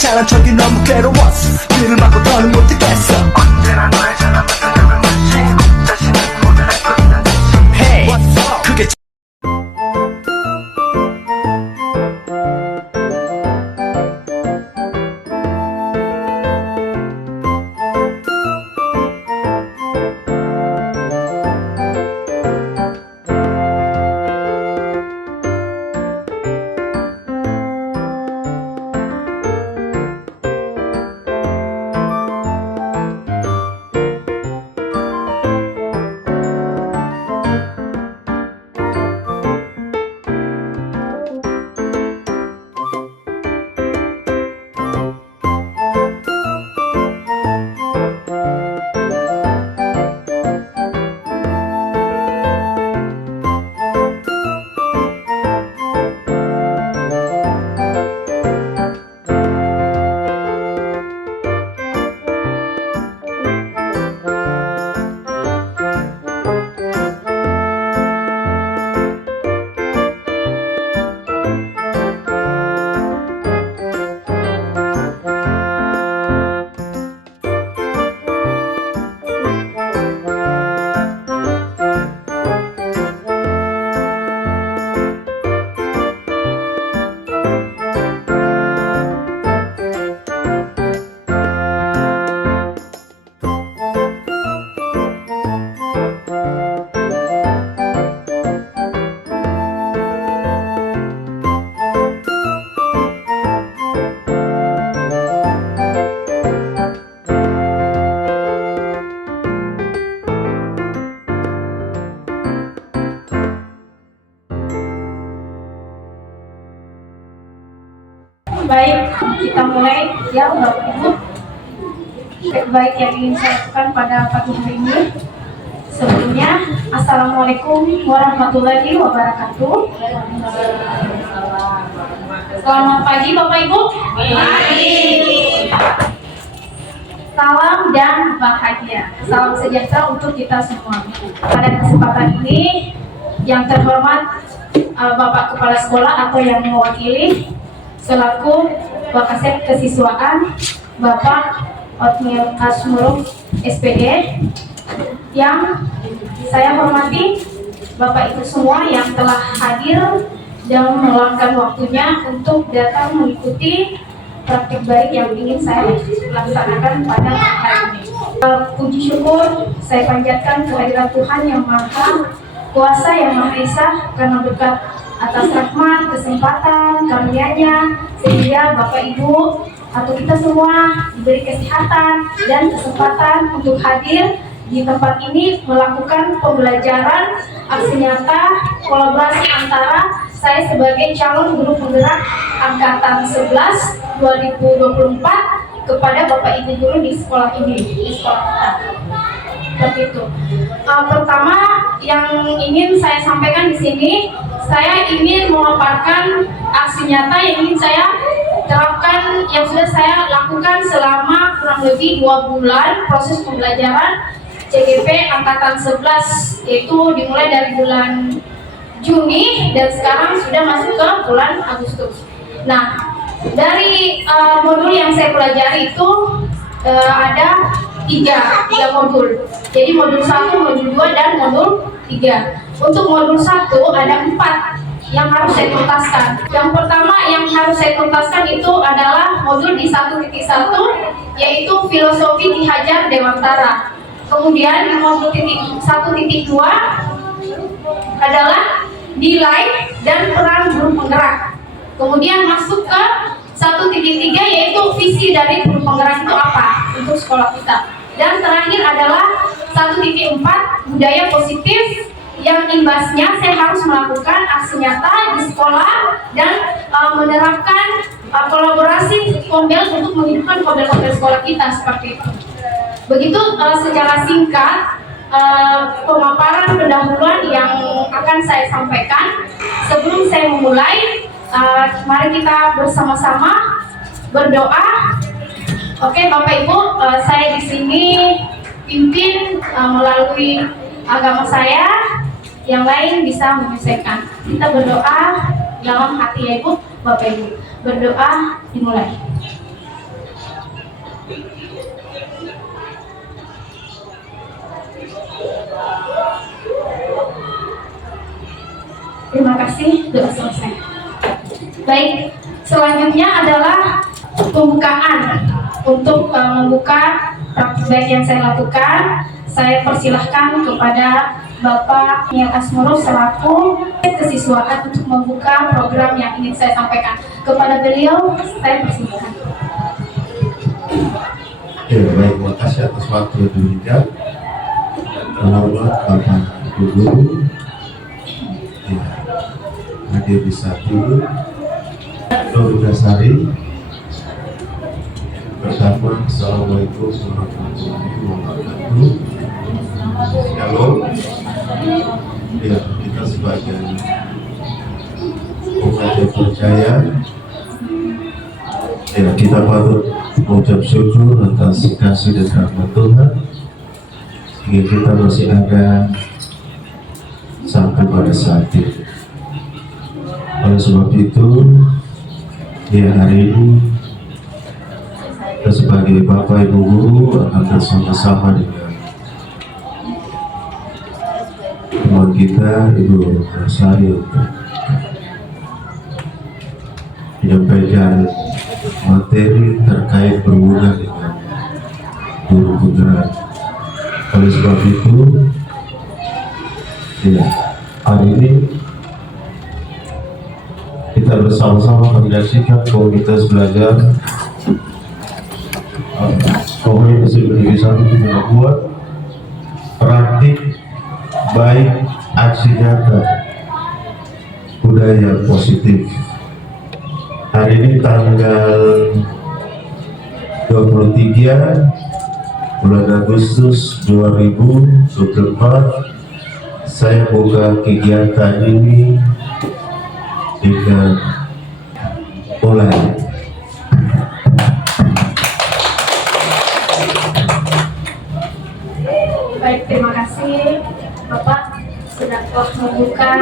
괜찮아 저기 너무 괴로웠어 귀를 막고 더는 못하겠어 언제나 너의 전화만 들으면 무시 다시는 모든 할 것이란 듯이 Hey 그게 Baik, kita mulai ya Bapak Ibu. Baik yang ingin saya lakukan pada pagi hari ini. Sebelumnya, Assalamualaikum warahmatullahi wabarakatuh. Selamat pagi Bapak Ibu. Pagi. Salam dan bahagia. Salam sejahtera untuk kita semua. Pada kesempatan ini, yang terhormat Bapak Kepala Sekolah atau yang mewakili selaku Wakasek Kesiswaan Bapak Otmil Asmuruk SPD, yang saya hormati Bapak Ibu semua yang telah hadir dan meluangkan waktunya untuk datang mengikuti praktik baik yang ingin saya laksanakan pada hari ini. Puji syukur saya panjatkan kehadirat Tuhan yang Maha Kuasa, yang Maha Esa, karena berkat atas rahmat, kesempatan, karunia-Nya, sehingga Bapak Ibu atau kita semua diberi kesehatan dan kesempatan untuk hadir di tempat ini melakukan pembelajaran aksi nyata kolaborasi antara saya sebagai calon guru penggerak angkatan 11 2024 kepada Bapak Ibu guru di sekolah ini, di sekolah kita. Seperti itu. Pertama yang ingin saya sampaikan di sini, saya ingin memaparkan aksi nyata yang ingin saya terapkan, yang sudah saya lakukan selama kurang lebih 2 bulan proses pembelajaran CGP angkatan 11, yaitu dimulai dari bulan Juni dan sekarang sudah masuk ke bulan Agustus. Nah, dari modul yang saya pelajari itu ada tiga modul. Jadi modul 1, modul 2, dan modul 3. Untuk modul 1 ada 4 yang harus saya tuntaskan. Yang pertama yang harus saya tuntaskan itu adalah modul di 1.1, yaitu filosofi Ki Hajar Dewantara. Kemudian di modul 1.2 adalah nilai dan peran guru penggerak. Kemudian masuk ke 1.3 yaitu visi dari guru penggerak itu apa untuk sekolah kita. Dan terakhir adalah 1.4 budaya positif, yang imbasnya saya harus melakukan aksi nyata di sekolah dan menerapkan kolaborasi Kombel untuk menghidupkan Kombel-Kombel sekolah kita seperti itu. Begitu secara singkat pemaparan pendahuluan yang akan saya sampaikan. Sebelum saya memulai, mari kita bersama-sama berdoa. Oke, Bapak Ibu, saya di sini pimpin melalui agama saya, yang lain bisa menyesuaikan. Kita berdoa dalam hati ya Ibu, Bapak Ibu. Berdoa dimulai. Terima kasih, doa selesai. Baik, selanjutnya adalah pembukaan. Untuk membuka praktik baik yang saya lakukan, saya persilahkan kepada Bapak Niat Asmoro selaku kesiswaan untuk membuka program yang ingin saya sampaikan. Kepada beliau, saya persilahkan. Ya, baik, terima kasih atas waktu yang diberikan. Terhormat Bapak Ibu Guru, ya, hadir di saat ini, Nur Dasari, bersama. Assalamualaikum warahmatullahi wabarakatuh. Shalom. Ya, kita sebagai umat yang percaya, ya, kita patut mengucap syukur atas kasih dan rahmat Tuhan sehingga kita masih ada sampai pada saat ini. Oleh sebab itu, ya, hari ini kita sebagai Bapak Ibu Guru akan bersama-sama dengan teman kita Ibu Dasari untuk menyampaikan materi terkait berhubungan dengan guru penggerak. Oleh sebab itu, ya, hari ini kita bersama-sama menyaksikan komunitas belajar komunitas berdiri satu untuk membuat praktik baik aksi nyata budaya positif. Hari ini tanggal 23 bulan Agustus 2024, saya buka kegiatan ini dengan mulai. Baik, terima kasih Bapak sudah membuka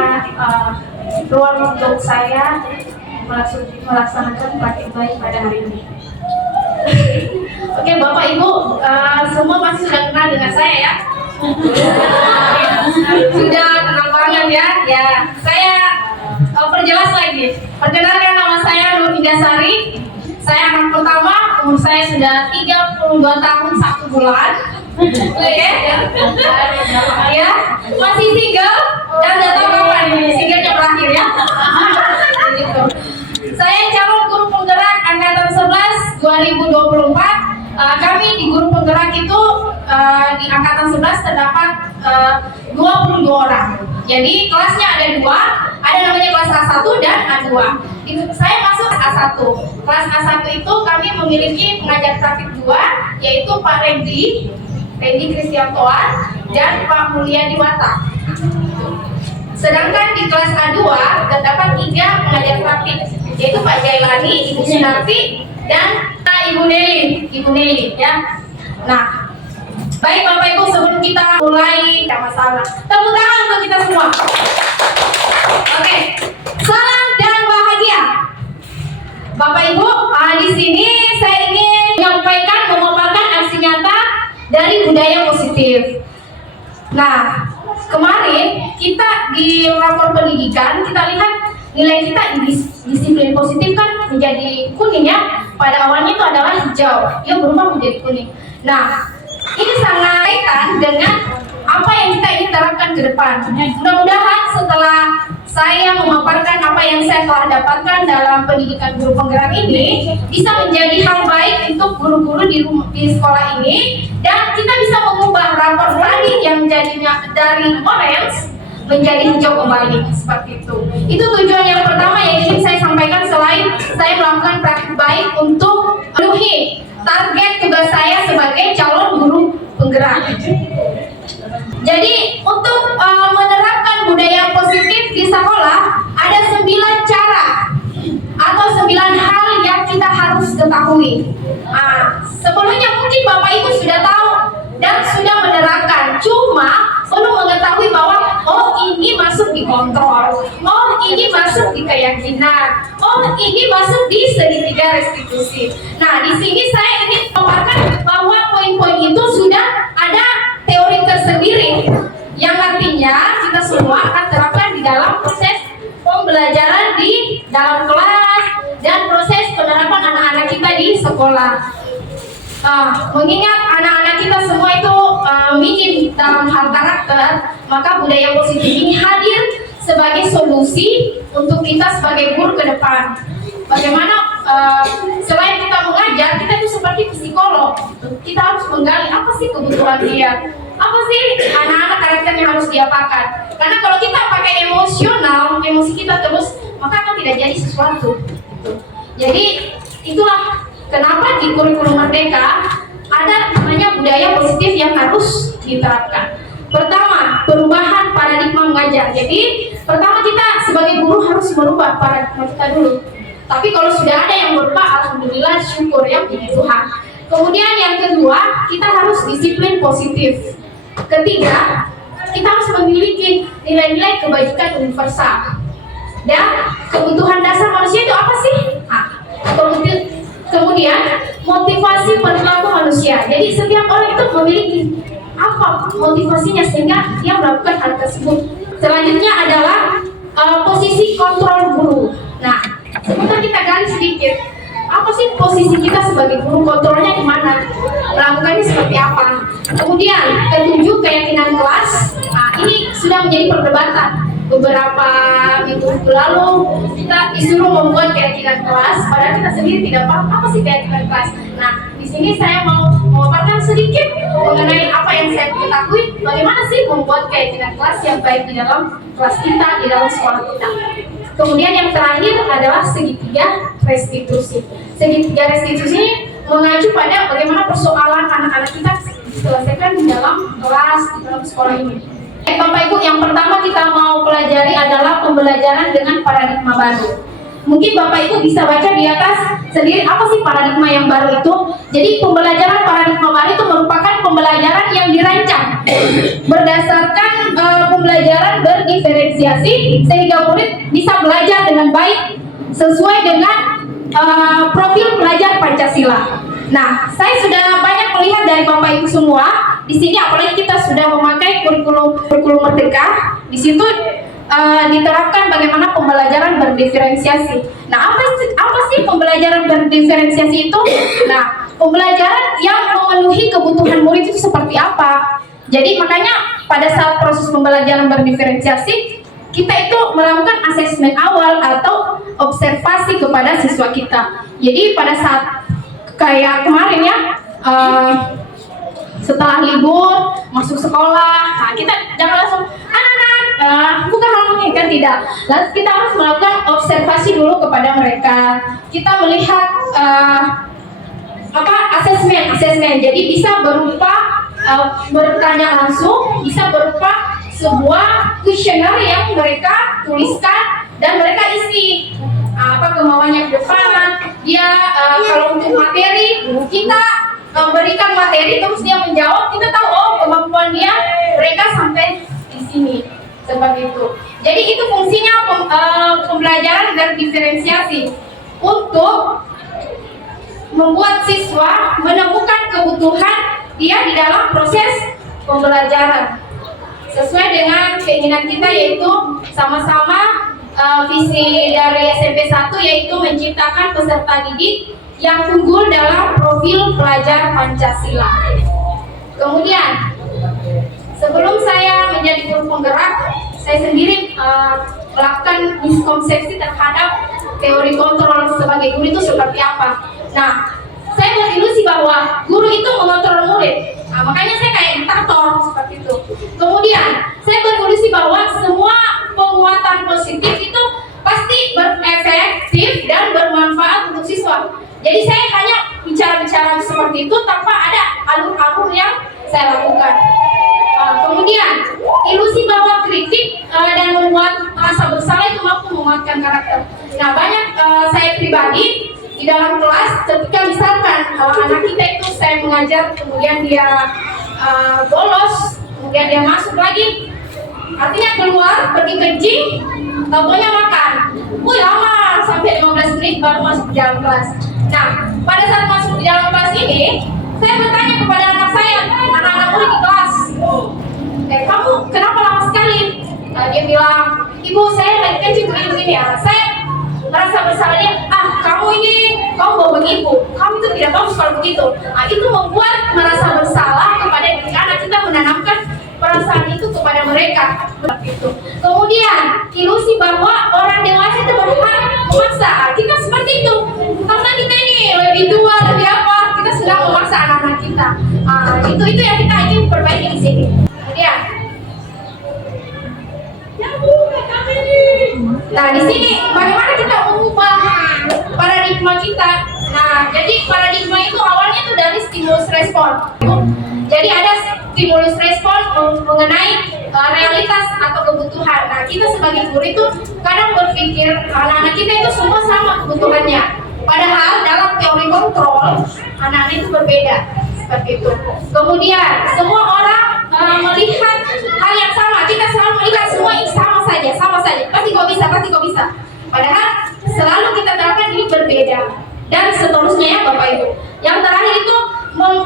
ruang untuk saya melaksanakan praktik baik pada hari ini. Oke, Bapak Ibu, semua pasti sudah kenal dengan saya ya. Sudah kenal banget ya. Ya, saya perjelas lagi. Perkenalkan, nama saya Nur Dasari. Saya anak pertama, umur saya sudah 32 tahun 1 bulan. Oke, ya, masih single dan nggak tahu kapan singlenya berakhir ya. Gitu. Saya calon guru penggerak angkatan 11 2024. Kami di guru penggerak itu di angkatan 11 terdapat 22 orang. Jadi kelasnya ada 2, ada namanya kelas A1 dan A2. Saya masuk A1. Kelas A1 itu kami memiliki pengajar praktik 2, yaitu Pak Randy Kristiantoan dan Pak Mulyadi Wata. Sedangkan di kelas A2 terdapat 3 pengajar praktik, yaitu Pak Jailani, Ibu Sunarti, dan Ibu Nelly ya. Nah, baik Bapak Ibu, sebelum kita mulai, tidak masalah, tepuk tangan untuk kita semua. Oke, salam dan bahagia. Bapak Ibu, di sini saya ingin memaparkan aksi nyata dari budaya positif. Nah, kemarin kita di rapor pendidikan kita lihat nilai kita di disiplin positif kan menjadi kuning ya. Pada awalnya itu adalah hijau, dia berubah menjadi kuning. Nah, ini sangat kaitan dengan apa yang kita ingin terapkan ke depan. Mudah-mudahan setelah saya memaparkan apa yang saya telah dapatkan dalam pendidikan guru penggerak ini bisa menjadi hal baik untuk guru-guru di sekolah ini, dan kita bisa mengubah rapor tadi yang jadinya dari orange menjadi hijau kembali, seperti itu. Itu tujuan yang pertama yang ingin saya sampaikan selain saya melakukan praktik baik untuk memenuhi target tugas saya sebagai calon guru penggerak. Jadi untuk menerapkan budaya positif di sekolah ada 9 cara atau 9 hal yang kita harus ketahui. Sebelumnya mungkin Bapak Ibu sudah tahu dan sudah menerapkan, cuma perlu mengetahui bahwa ini masuk di kontrol, ini masuk di keyakinan, ini masuk di segitiga restitusi. Nah, di sini saya ingin memaparkan bahwa poin-poin itu sudah ada teori tersendiri yang nantinya kita semua akan terapkan di dalam proses pembelajaran di dalam kelas dan proses penerapan anak-anak kita di sekolah. Mengingat anak-anak kita semua itu minim dalam hal karakter, maka budaya positif ini hadir sebagai solusi untuk kita sebagai guru ke depan. Bagaimana selain kita mengajar, kita itu seperti psikolog. Kita harus menggali apa sih kebutuhan dia, apa sih anak-anak karakter yang harus diapakan. Karena kalau kita pakai emosional, emosi kita terus, maka akan tidak jadi sesuatu. Jadi itulah kenapa di kurikulum Merdeka ada namanya budaya positif yang harus diterapkan. Pertama, perubahan paradigma mengajar. Jadi pertama kita sebagai guru harus merubah paradigma kita dulu. Tapi kalau sudah ada yang berubah, alhamdulillah, syukur ya, puji Tuhan. Kemudian yang kedua, kita harus disiplin positif. Ketiga, kita harus memiliki nilai-nilai kebajikan universal. Dan kebutuhan dasar manusia itu apa sih? Kemudian motivasi perilaku manusia. Jadi setiap orang itu memiliki apa motivasinya sehingga dia melakukan hal tersebut. Selanjutnya adalah posisi kontrol guru. Nah, sebentar kita gali sedikit. Apa sih posisi kita sebagai guru, kontrolnya di mana? Melakukannya seperti apa? Kemudian ketujuh, keyakinan kelas. Nah, ini sudah menjadi perdebatan. Beberapa minggu lalu kita disuruh membuat keyakinan kelas, padahal kita sendiri tidak paham apa sih keyakinan kelas. Nah, di sini saya mau memaparkan sedikit mengenai apa yang saya ketahui, bagaimana sih membuat keyakinan kelas yang baik di dalam kelas kita, di dalam sekolah kita. Kemudian yang terakhir adalah segitiga restitusi. Segitiga restitusi ini mengacu pada bagaimana persoalan anak-anak kita diselesaikan di dalam kelas, di dalam sekolah ini. Bapak Ibu, yang pertama kita mau pelajari adalah pembelajaran dengan paradigma baru. Mungkin Bapak Ibu bisa baca di atas sendiri apa sih paradigma yang baru itu. Jadi pembelajaran paradigma baru itu merupakan pembelajaran yang dirancang berdasarkan pembelajaran berdiferensiasi sehingga murid bisa belajar dengan baik sesuai dengan profil pelajar Pancasila. Nah, saya sudah banyak melihat dari Bapak Ibu semua di sini, apalagi kita sudah memakai kurikulum Merdeka. Di situ diterapkan bagaimana pembelajaran berdiferensiasi. Nah, apa sih pembelajaran berdiferensiasi itu? Nah, pembelajaran yang memenuhi kebutuhan murid itu seperti apa? Jadi makanya pada saat proses pembelajaran berdiferensiasi, kita itu melakukan asesmen awal atau observasi kepada siswa kita. Jadi pada saat kayak kemarin ya, setelah libur masuk sekolah, nah kita jangan langsung anak-anak buka halaman, kan tidak. Lalu kita harus melakukan observasi dulu kepada mereka. Kita melihat asesmen. Jadi bisa berupa bertanya langsung, bisa berupa sebuah kuesioner yang mereka tuliskan dan mereka isi. Apa kemauannya ke depan, dia kalau untuk materi kita berikan materi terus dia menjawab, kita tahu kemampuan dia, mereka sampai di sini seperti itu. Jadi itu fungsinya pembelajaran berdiferensiasi untuk membuat siswa menemukan kebutuhan dia di dalam proses pembelajaran sesuai dengan keinginan kita, yaitu sama-sama visi dari SMP 1 yaitu menciptakan peserta didik yang unggul dalam profil pelajar Pancasila. Kemudian, sebelum saya menjadi guru penggerak, saya sendiri melakukan miskonsepsi terhadap teori kontrol sebagai guru itu seperti apa. Nah, saya berilusi bahwa guru itu mengontrol murid. Nah, makanya saya kayak diktator seperti itu. Kemudian, saya berilusi bahwa semua penguatan positif itu pasti berefektif dan bermanfaat untuk siswa. Jadi saya hanya bicara-bicara seperti itu tanpa ada alur-alur yang saya lakukan. Kemudian ilusi bahwa kritik dan membuat rasa bersalah itu mampu menguatkan karakter. Nah, banyak saya pribadi di dalam kelas ketika misalkan anak kita itu saya mengajar kemudian dia bolos, kemudian dia masuk lagi, artinya keluar pergi kencing, tahunya makan. Lama sampai 15 menit baru masuk ke dalam kelas. Nah, pada saat masuk di dalam kelas ini, saya bertanya kepada anak saya, anak-anak murid di kelas, kamu kenapa lama sekali? Dia bilang, ibu saya lagi kencing begini. begini ya, saya merasa bersalahnya, kamu bawa begitu, kamu itu tidak bagus kalau begitu. Itu membuat merasa bersalah kepada anak kita, menanamkan perasaan itu kepada mereka. Begitu. Kemudian ilusi bahwa orang dewasa itu berhak memaksa. Kita seperti itu, karena kita ini lebih tua, lebih apa, kita sedang memaksa anak-anak kita. Itu yang kita ingin perbaiki di sini. Kemudian, nah di sini bagaimana kita mengubah paradigma kita. Nah, jadi paradigma itu awalnya itu dari stimulus respon. Jadi ada stimulus respon mengenai realitas atau kebutuhan. Nah, kita sebagai guru itu kadang berpikir anak-anak kita itu semua sama kebutuhannya. Padahal dalam teori kontrol anak-anak itu berbeda. Seperti itu. Kemudian semua orang melihat hal yang sama. Kita selalu melihat semua ini sama saja. Pasti kau bisa. Padahal selalu kita terapkan ini berbeda. Dan seterusnya ya Bapak Ibu. Yang terakhir itu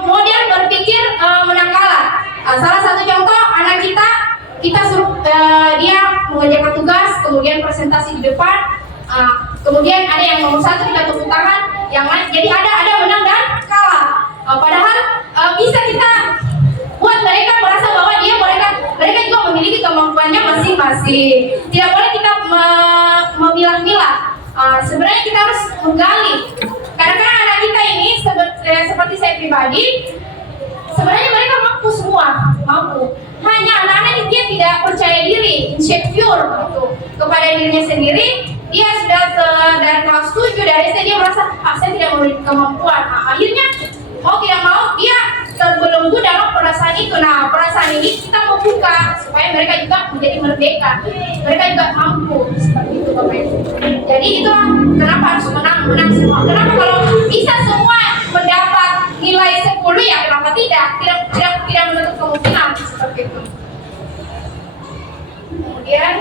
model berpikir menang kalah. Salah satu contoh anak kita suruh dia mengerjakan tugas, kemudian presentasi di depan, kemudian ada yang nomor 1 kita tepuk tangan, yang lain jadi ada menang dan kalah. Padahal bisa kita buat mereka merasa bahwa mereka juga memiliki kemampuannya masing-masing. Tidak boleh kita memilah-milah. Sebenarnya kita harus menggali. Kadang-kadang anak kita ini seperti saya pribadi, sebenarnya mereka mampu. Hanya anak-anak ini dia tidak percaya diri, insecure gitu kepada dirinya sendiri. Dia sudah dari kelas 7 dari SD dia merasa saya tidak memiliki kemampuan. Akhirnya mau tidak mau dia terbelenggu dalam perasaan itu. Nah, perasaan ini kita mau buka supaya mereka juga menjadi merdeka, mereka juga mampu seperti itu Bapak Ibu. Jadi itulah kenapa harus menang semua. Kenapa kalau bisa semua mendapat nilai 10 ya kenapa tidak menutup kemungkinan seperti itu. Kemudian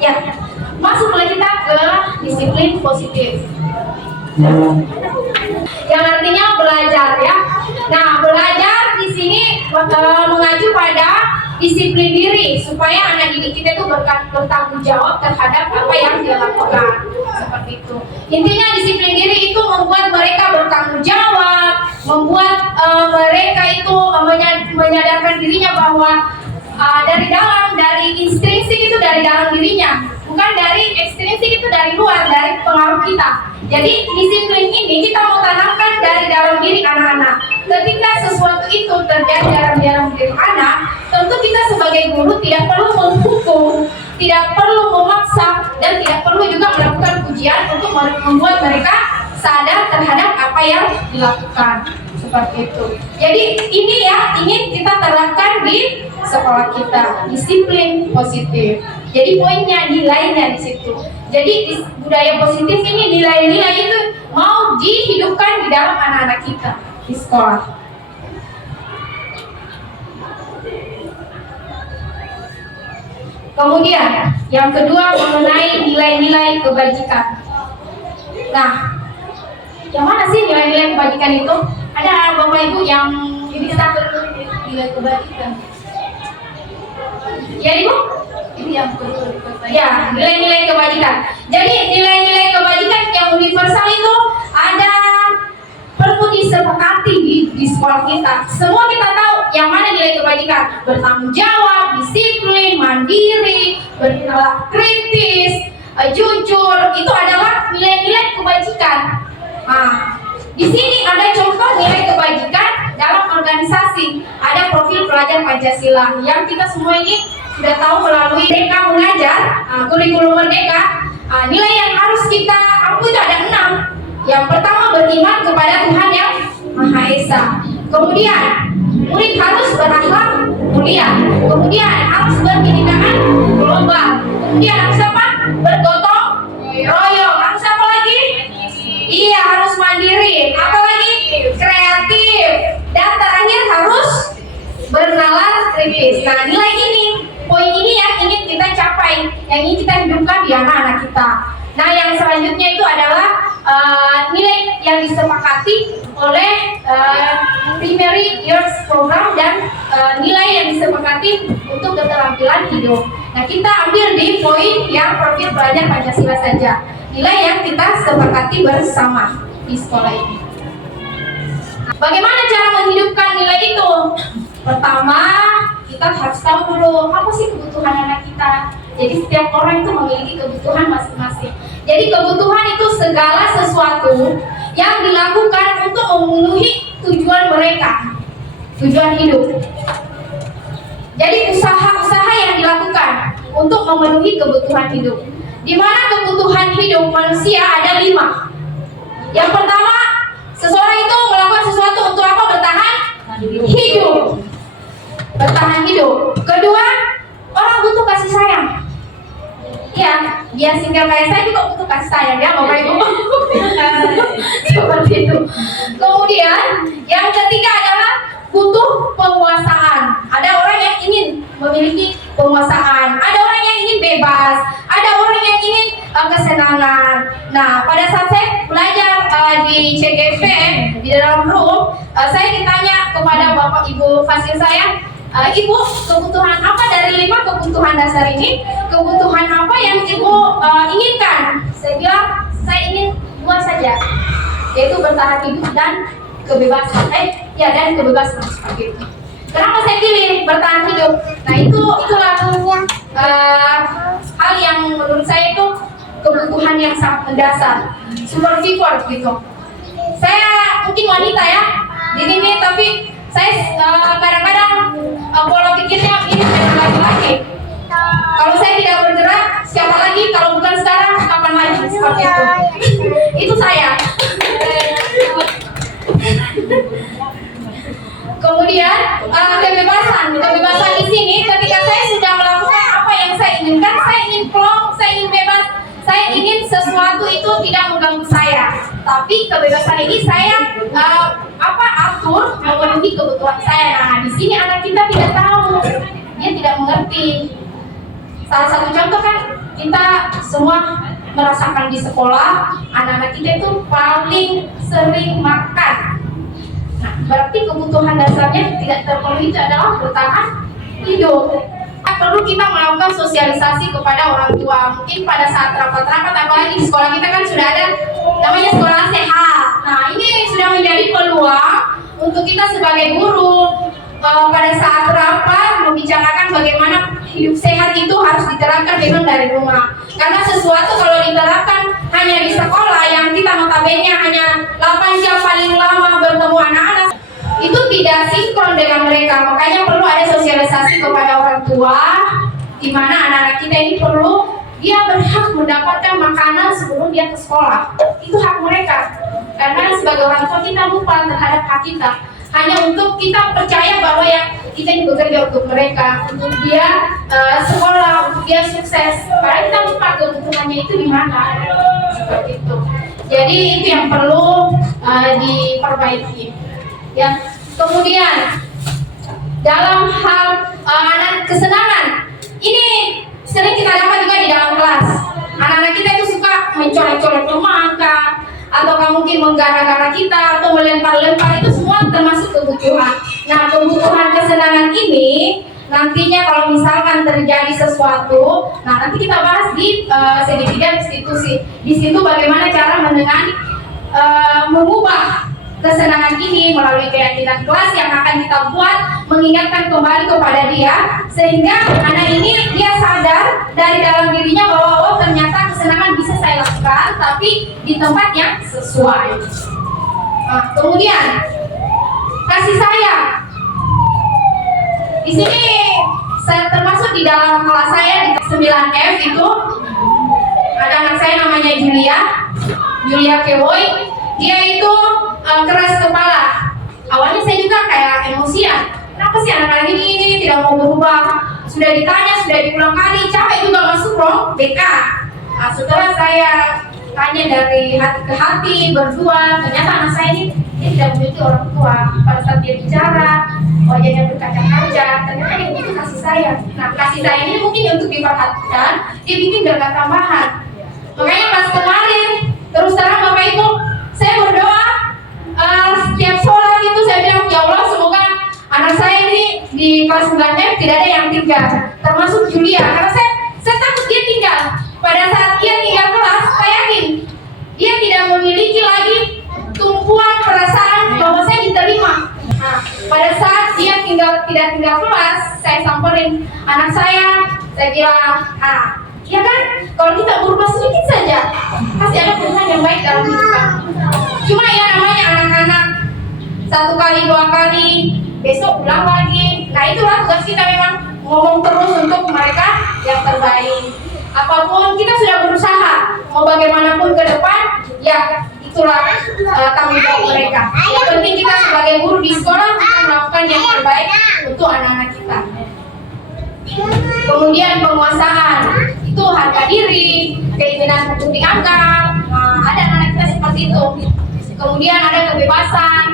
ya, masuklah kita ke disiplin positif. Yang artinya belajar ya. Nah, belajar di sini mengacu pada disiplin diri supaya anak didik kita itu bertanggung jawab terhadap apa yang dia lakukan. Seperti itu. Intinya disiplin diri itu membuat mereka bertanggung jawab, membuat mereka itu menyadarkan dirinya bahwa dari intrinsik itu dari dalam dirinya, bukan dari ekstrinsik itu dari luar, dari pengaruh kita. Jadi disiplin ini kita mau tanamkan dari dalam diri anak-anak. Ketika sesuatu itu terjadi dalam diri anak, tentu kita sebagai guru tidak perlu menghukum, tidak perlu memaksa, dan tidak perlu juga melakukan pujian untuk membuat mereka sadar terhadap apa yang dilakukan. Seperti itu. Jadi ini ya ingin kita terapkan di sekolah kita, disiplin positif. Jadi poinnya, nilainya di situ. Jadi budaya positif ini nilai-nilai itu mau dihidupkan di dalam anak-anak kita di sekolah. Kemudian yang kedua mengenai nilai-nilai kebajikan. Nah, yang mana sih nilai-nilai kebajikan itu? Ada Bapak Ibu yang bisa nilai kebajikan. Ya Ibu? Ini yang kedua. Ya, nilai-nilai kebajikan. Jadi nilai-nilai kebajikan yang universal itu ada perlu disepakati di sekolah kita. Semua kita tahu yang mana nilai kebajikan. Bertanggung jawab, disiplin, mandiri, bertindak kritis, jujur. Itu adalah nilai-nilai kebajikan. Di sini ada contoh nilai kebajikan dalam organisasi. Ada profil pelajar Pancasila yang kita semua ini sudah tahu melalui Merdeka Mengajar, kurikulum Merdeka. Nilai yang harus kita ampu itu ada 6. Yang pertama beriman kepada Tuhan yang Maha Esa. Kemudian murid harus berakhlak mulia. Kemudian harus berkenindahan global. Kemudian harus apa? Bergotong royong. Harus apa lagi? Iya, harus mandiri. Apalagi kreatif. Dan terakhir harus bernalar kritis. Nah, nilai ini, poin ini yang ingin kita capai, yang ingin kita hidupkan di anak-anak kita. Nah, yang selanjutnya itu adalah nilai yang disepakati oleh primary years program dan nilai yang disepakati untuk keterampilan hidup. Nah, kita ambil di poin yang profil pelajar Pancasila saja. Nilai yang kita sepakati bersama di sekolah ini. Bagaimana cara menghidupkan nilai itu? Pertama, kita harus tahu dulu apa sih kebutuhan anak kita. Jadi setiap orang itu memiliki kebutuhan masing-masing. Jadi kebutuhan itu segala sesuatu yang dilakukan untuk memenuhi tujuan mereka, tujuan hidup. Jadi usaha-usaha yang dilakukan untuk memenuhi kebutuhan hidup. Di mana kebutuhan hidup manusia ada 5. Yang pertama, seseorang itu melakukan sesuatu untuk apa? Bertahan hidup. Bertahan hidup. Kedua, orang butuh kasih sayang. Ya, biar single kayak saya juga butuh kasih sayang ya, Bapak Ibu. Seperti itu. Kemudian, yang ketiga adalah butuh penguasaan. Ada orang yang ingin memiliki penguasaan, ada orang yang ingin bebas, ada orang yang ingin kesenangan. Nah, pada saat saya belajar di CGV di dalam room, saya ditanya kepada Bapak Ibu fasil saya, Ibu, kebutuhan apa dari 5 kebutuhan dasar ini? Kebutuhan apa yang Ibu inginkan? Saya bilang, saya ingin 2 saja, yaitu bertahan hidup dan kebebasan. Dan kebebasan seperti itu. Kenapa saya pilih bertahan hidup? Nah, itulah hal yang menurut saya itu kebutuhan yang sangat mendasar, supervivor gitu. Saya mungkin wanita ya, di sini, tapi saya kadang-kadang pola pikirnya ini dengan laki-laki. Kalau saya tidak bergerak, siapa lagi? Kalau bukan sekarang, kapan lagi? Seperti itu. Itu saya. Kemudian kebebasan di sini, ketika saya sudah melakukan apa yang saya inginkan, saya ingin plong, saya ingin bebas, saya ingin sesuatu itu tidak mengganggu saya. Tapi kebebasan ini saya atur memenuhi kebutuhan saya. Nah, di sini anak kita tidak tahu, dia tidak mengerti. Salah satu contoh kan kita semua merasakan di sekolah, anak-anak kita itu paling sering makan. Nah, berarti kebutuhan dasarnya tidak terpenuhi itu adalah bertahan hidup. Perlu kita melakukan sosialisasi kepada orang tua. Mungkin pada saat rapat-rapat, apalagi di sekolah kita kan sudah ada namanya sekolah sehat. Nah, ini sudah menjadi peluang untuk kita sebagai guru pada saat rapat membicarakan bagaimana hidup sehat itu harus diterapkan memang dari rumah. Karena sesuatu kalau diterapkan hanya di sekolah yang kita notabene hanya 8 jam paling lama bertemu anak-anak, itu tidak sinkron dengan mereka. Makanya perlu ada sosialisasi kepada orang tua, di mana anak-anak kita ini perlu dia berhak mendapatkan makanan sebelum dia ke sekolah. Itu hak mereka. Karena sebagai orang tua kita lupa terhadap hak kita. Hanya untuk kita percaya bahwa yang kita ini bekerja untuk mereka, untuk dia sekolah, untuk dia sukses. Padahal kita lupa kebutuhannya itu di mana. Seperti itu. Jadi itu yang perlu diperbaiki. Ya. Kemudian dalam hal anak kesenangan, ini sering kita dapat juga di dalam kelas. Anak-anak kita itu suka mencolek-colek teman kah, atau mungkin menggara-gara kita atau melempar-lempar, itu semua termasuk kebutuhan. Nah, kebutuhan kesenangan ini nantinya kalau misalkan terjadi sesuatu, nah nanti kita bahas di segitiga institusi. Di situ bagaimana cara menengani mengubah kesenangan ini melalui keyakinan kelas yang akan kita buat mengingatkan kembali kepada dia, sehingga anak ini dia sadar dari dalam dirinya bahwa oh ternyata kesenangan bisa saya lakukan tapi di tempat yang sesuai. Nah, kemudian kasih sayang. Di sini saya termasuk di dalam kelas saya di 9F itu ada anak saya namanya Julia Kewoy. Dia itu keras kepala. Awalnya saya juga kayak emosian. Kenapa sih anak-anak ini tidak mau berubah? Sudah ditanya, sudah diulang kali, capek juga masuk roh BK. Nah, setelah saya tanya dari hati ke hati berdua, ternyata anak saya ini dia tidak memiliki orang tua. Pada saat dia bicara, wajahnya berkaca-kaca, ternyata dia memiliki kasih sayang. Nah, kasih sayang ini mungkin untuk diperhatikan, dia bikin berkat tambahan. Makanya pas kemarin, terus terang Bapak Ibu, saya berdoa setiap sholat itu saya bilang, ya Allah semoga anak saya ini di kelas 9F tidak ada yang tinggal, termasuk Julia, karena saya takut dia tinggal. Pada saat dia tinggal kelas, saya yakin dia tidak memiliki lagi tumpuan perasaan bahwa saya diterima. Nah, pada saat dia tidak tinggal kelas, saya samperin anak saya bilang, ya kan, kalau kita berubah sedikit saja, pasti ada perubahan yang baik dalam hidup kita. Cuma ya namanya anak-anak, 1 kali 2 kali, besok ulang lagi. Nah itulah tugas kita, memang ngomong terus untuk mereka yang terbaik. Apapun kita sudah berusaha, mau bagaimanapun ke depan, ya itulah tanggung jawab mereka. Yang penting kita sebagai guru di sekolah kita melakukan yang terbaik untuk anak-anak kita. Kemudian penguasaan, itu harga diri, keinginan untuk dianggap. Nah, ada anak-anak kita seperti itu. Kemudian ada kebebasan,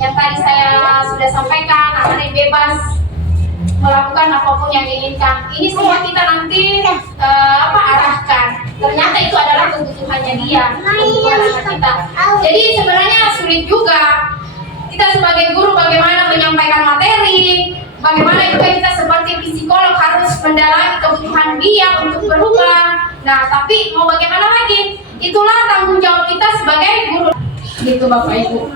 yang tadi saya sudah sampaikan, anak-anak bebas melakukan apapun yang diinginkan. Ini semua kita nanti arahkan. Ternyata itu adalah kebutuhannya dia, kebutuhan anak kita. Jadi sebenarnya sulit juga kita sebagai guru bagaimana menyampaikan materi, bagaimana juga kita seperti psikolog harus mendalami kebutuhan dia untuk berubah. Nah, tapi mau bagaimana lagi? Itulah tanggung jawab kita sebagai guru. Gitu Bapak Ibu.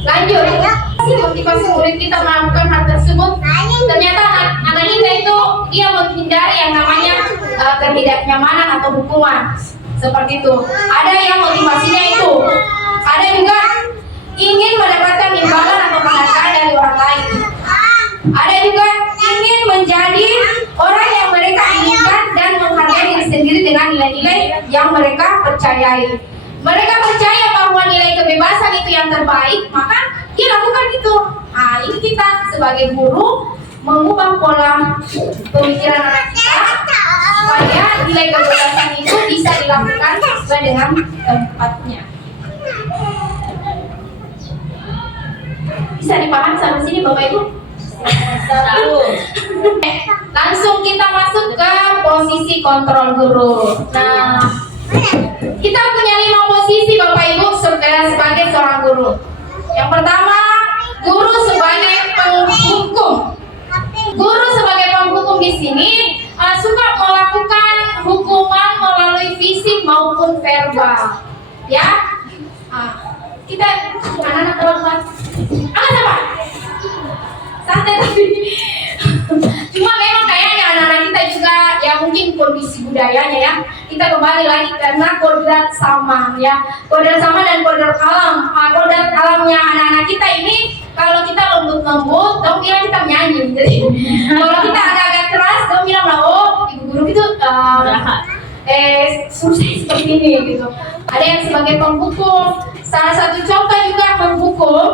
Lanjut, motivasi murid kita melakukan hal tersebut. Ternyata anak kita itu dia menghindari yang namanya ketidaknyamanan atau hukuman. Seperti itu. Ada yang motivasinya itu, ada juga ingin mendapatkan imbalan atau penghargaan dari orang lain. Ada juga ingin menjadi orang yang mereka inginkan dan menghargai diri sendiri dengan nilai-nilai yang mereka percayai. Mereka percaya bahwa nilai kebebasan itu yang terbaik, maka dia lakukan itu. Nah, ini kita sebagai guru mengubah pola pemikiran anak kita supaya nilai kebebasan itu bisa dilakukan sesuai dengan tempatnya. Bisa dipahami sampai sini Bapak Ibu? Langsung kita masuk ke posisi kontrol guru. Nah, kita punya 5 posisi Bapak Ibu sebagai seorang guru. Yang pertama, guru sebagai penghukum. Guru sebagai penghukum di sini suka melakukan hukuman melalui fisik maupun verbal. Ya, kita anak-anak terlambat. Apa? Santai tapi. Cuma memang kayaknya anak-anak kita juga ya mungkin kondisi budayanya ya. Kita kembali lagi karena kodrat sama ya. Kodrat sama dan kodrat alam. Kodrat alamnya anak-anak kita ini kalau kita lembut-lembut, dong bilang kita menyanyi. Jadi kalau kita agak-agak keras, dong bilang lah, oh ibu guru itu susah seperti ini gitu. Ada yang sebagai penghukum. Salah satu contoh juga menghukum.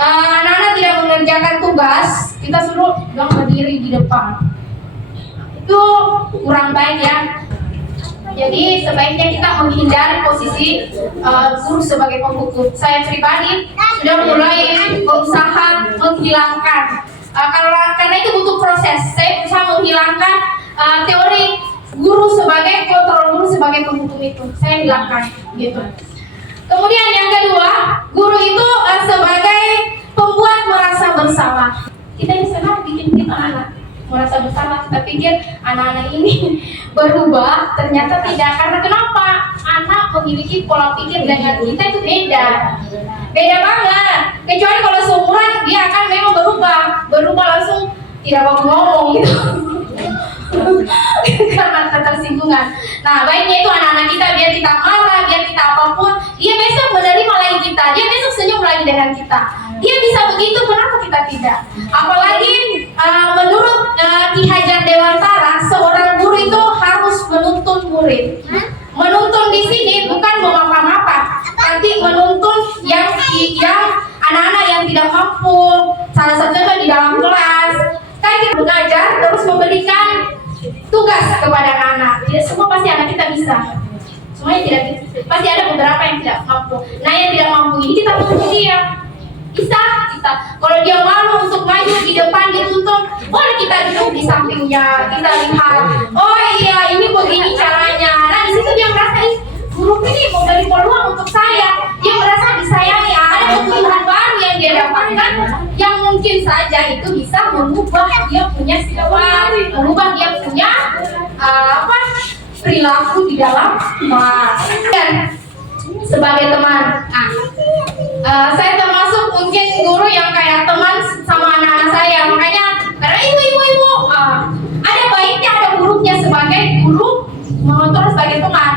Anak-anak tidak mengerjakan tugas, kita suruh dong berdiri di depan. Itu kurang baik ya. Jadi sebaiknya kita menghindari posisi guru sebagai penghukum. Saya pribadi sudah mulai berusaha menghilangkan karena itu butuh proses. Saya berusaha menghilangkan teori guru sebagai kontrol guru sebagai penghukum itu. Saya hilangkan gitu. Kemudian yang kedua, guru itu sebagai pembuat merasa bersalah. Kita ini senang bikin kita anak merasa bersalah. Kita pikir anak-anak ini berubah, ternyata tidak. Karena kenapa? Anak memiliki pola pikir dengan kita itu beda banget. Kecuali kalau seumuran, dia akan memang berubah langsung tidak mau ngomong gitu. Karena ketersinggungan. Nah, baiknya itu anak-anak kita biar kita marah, biar kita apapun, dia besok menerima lagi kita, dia besok senyum lagi dengan kita. Dia bisa begitu, kenapa kita tidak? Apalagi menurut Ki Hajar Dewantara, seorang guru itu harus menuntun murid. Menuntun di sini bukan memapa-mapa, tapi menuntun yang anak-anak yang tidak mampu. Salah satunya di dalam kelas, kan kita mengajar terus memberikan tugas kepada anak-anak. Tidak semua pasti anak kita bisa. Semuanya tidak bisa. Pasti ada beberapa yang tidak mampu. Nah, yang tidak mampu ini kita bantu dia. Bisa kita. Kalau dia malu untuk maju di depan dituntun, boleh kita duduk di sampingnya, kita lihat, oh iya ini begini caranya. Nah di situ dia merasa guru ini memberi peluang untuk saya, dia merasa disayangi, ada kebutuhan baru yang dia dapatkan, yang mungkin saja itu bisa mengubah dia punya sifat, mengubah dia punya perilaku di dalam kelas. Dan sebagai teman, saya termasuk mungkin guru yang kayak teman sama anak-anak saya, makanya karena ibu, ada baiknya ada buruknya sebagai guru mengontrol sebagai teman.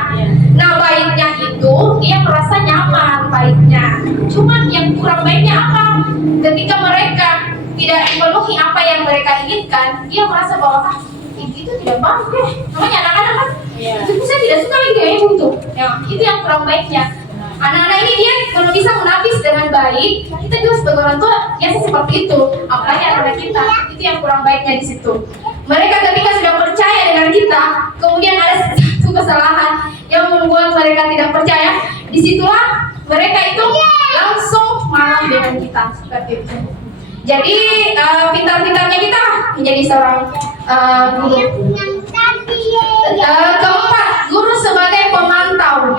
Nah baiknya itu dia merasa nyaman baiknya, cuma yang kurang baiknya apa? Ketika mereka tidak memenuhi apa yang mereka inginkan, dia merasa bahwa itu tidak baik deh, namanya anak-anak kan. Itu saya tidak suka gitu ya itu. Ya, itu yang kurang baiknya. Anak-anak ini dia kalau bisa menapis dengan baik, kita juga sebagai orang tua biasa seperti itu. Apalagi anak-anak kita, itu yang kurang baiknya di situ. Mereka ketika sudah percaya dengan kita, kemudian ada satu kesalahan yang membuat mereka tidak percaya, disitulah mereka itu langsung marah dengan kita seperti itu. Jadi pintar-pintarnya kita menjadi seorang guru. Keempat, guru sebagai pemantau.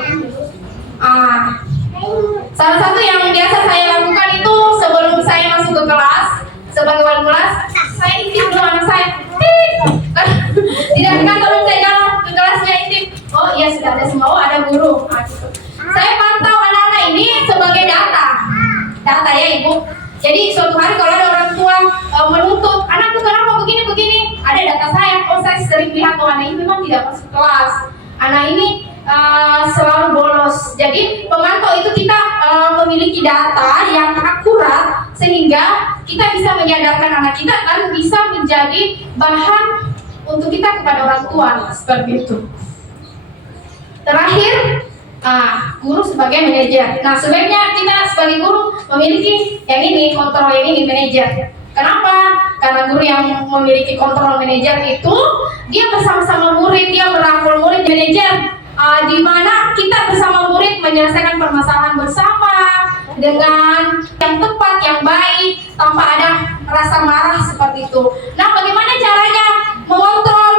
Salah satu yang biasa saya lakukan itu sebelum saya masuk ke kelas, sebagai wali kelas, saya intip dulu anak saya. Tidak di kantor saya jalan ke kelasnya intip. Oh iya sudah ada semua, oh ada guru. Gitu. Saya pantau anak-anak ini sebagai data ya ibu. Jadi suatu hari kalau ada orang tua menuntut, anakku kenapa begini, ada data saya. Oh saya sering lihat anak ini memang tidak masuk kelas. Anak ini selalu bolos. Jadi pemantau itu kita memiliki data yang akurat sehingga kita bisa menyadarkan anak kita dan bisa menjadi bahan untuk kita kepada orang tua seperti itu. Terakhir, guru sebagai manajer. Nah sebaiknya kita sebagai guru memiliki yang ini, kontrol yang ini, manajer. Kenapa? Karena guru yang memiliki kontrol manajer itu dia bersama-sama murid, dia merangkul murid. Manajer di mana kita bersama murid menyelesaikan permasalahan bersama dengan yang tepat, yang baik, tanpa ada rasa marah seperti itu. Nah, bagaimana caranya mengontrol?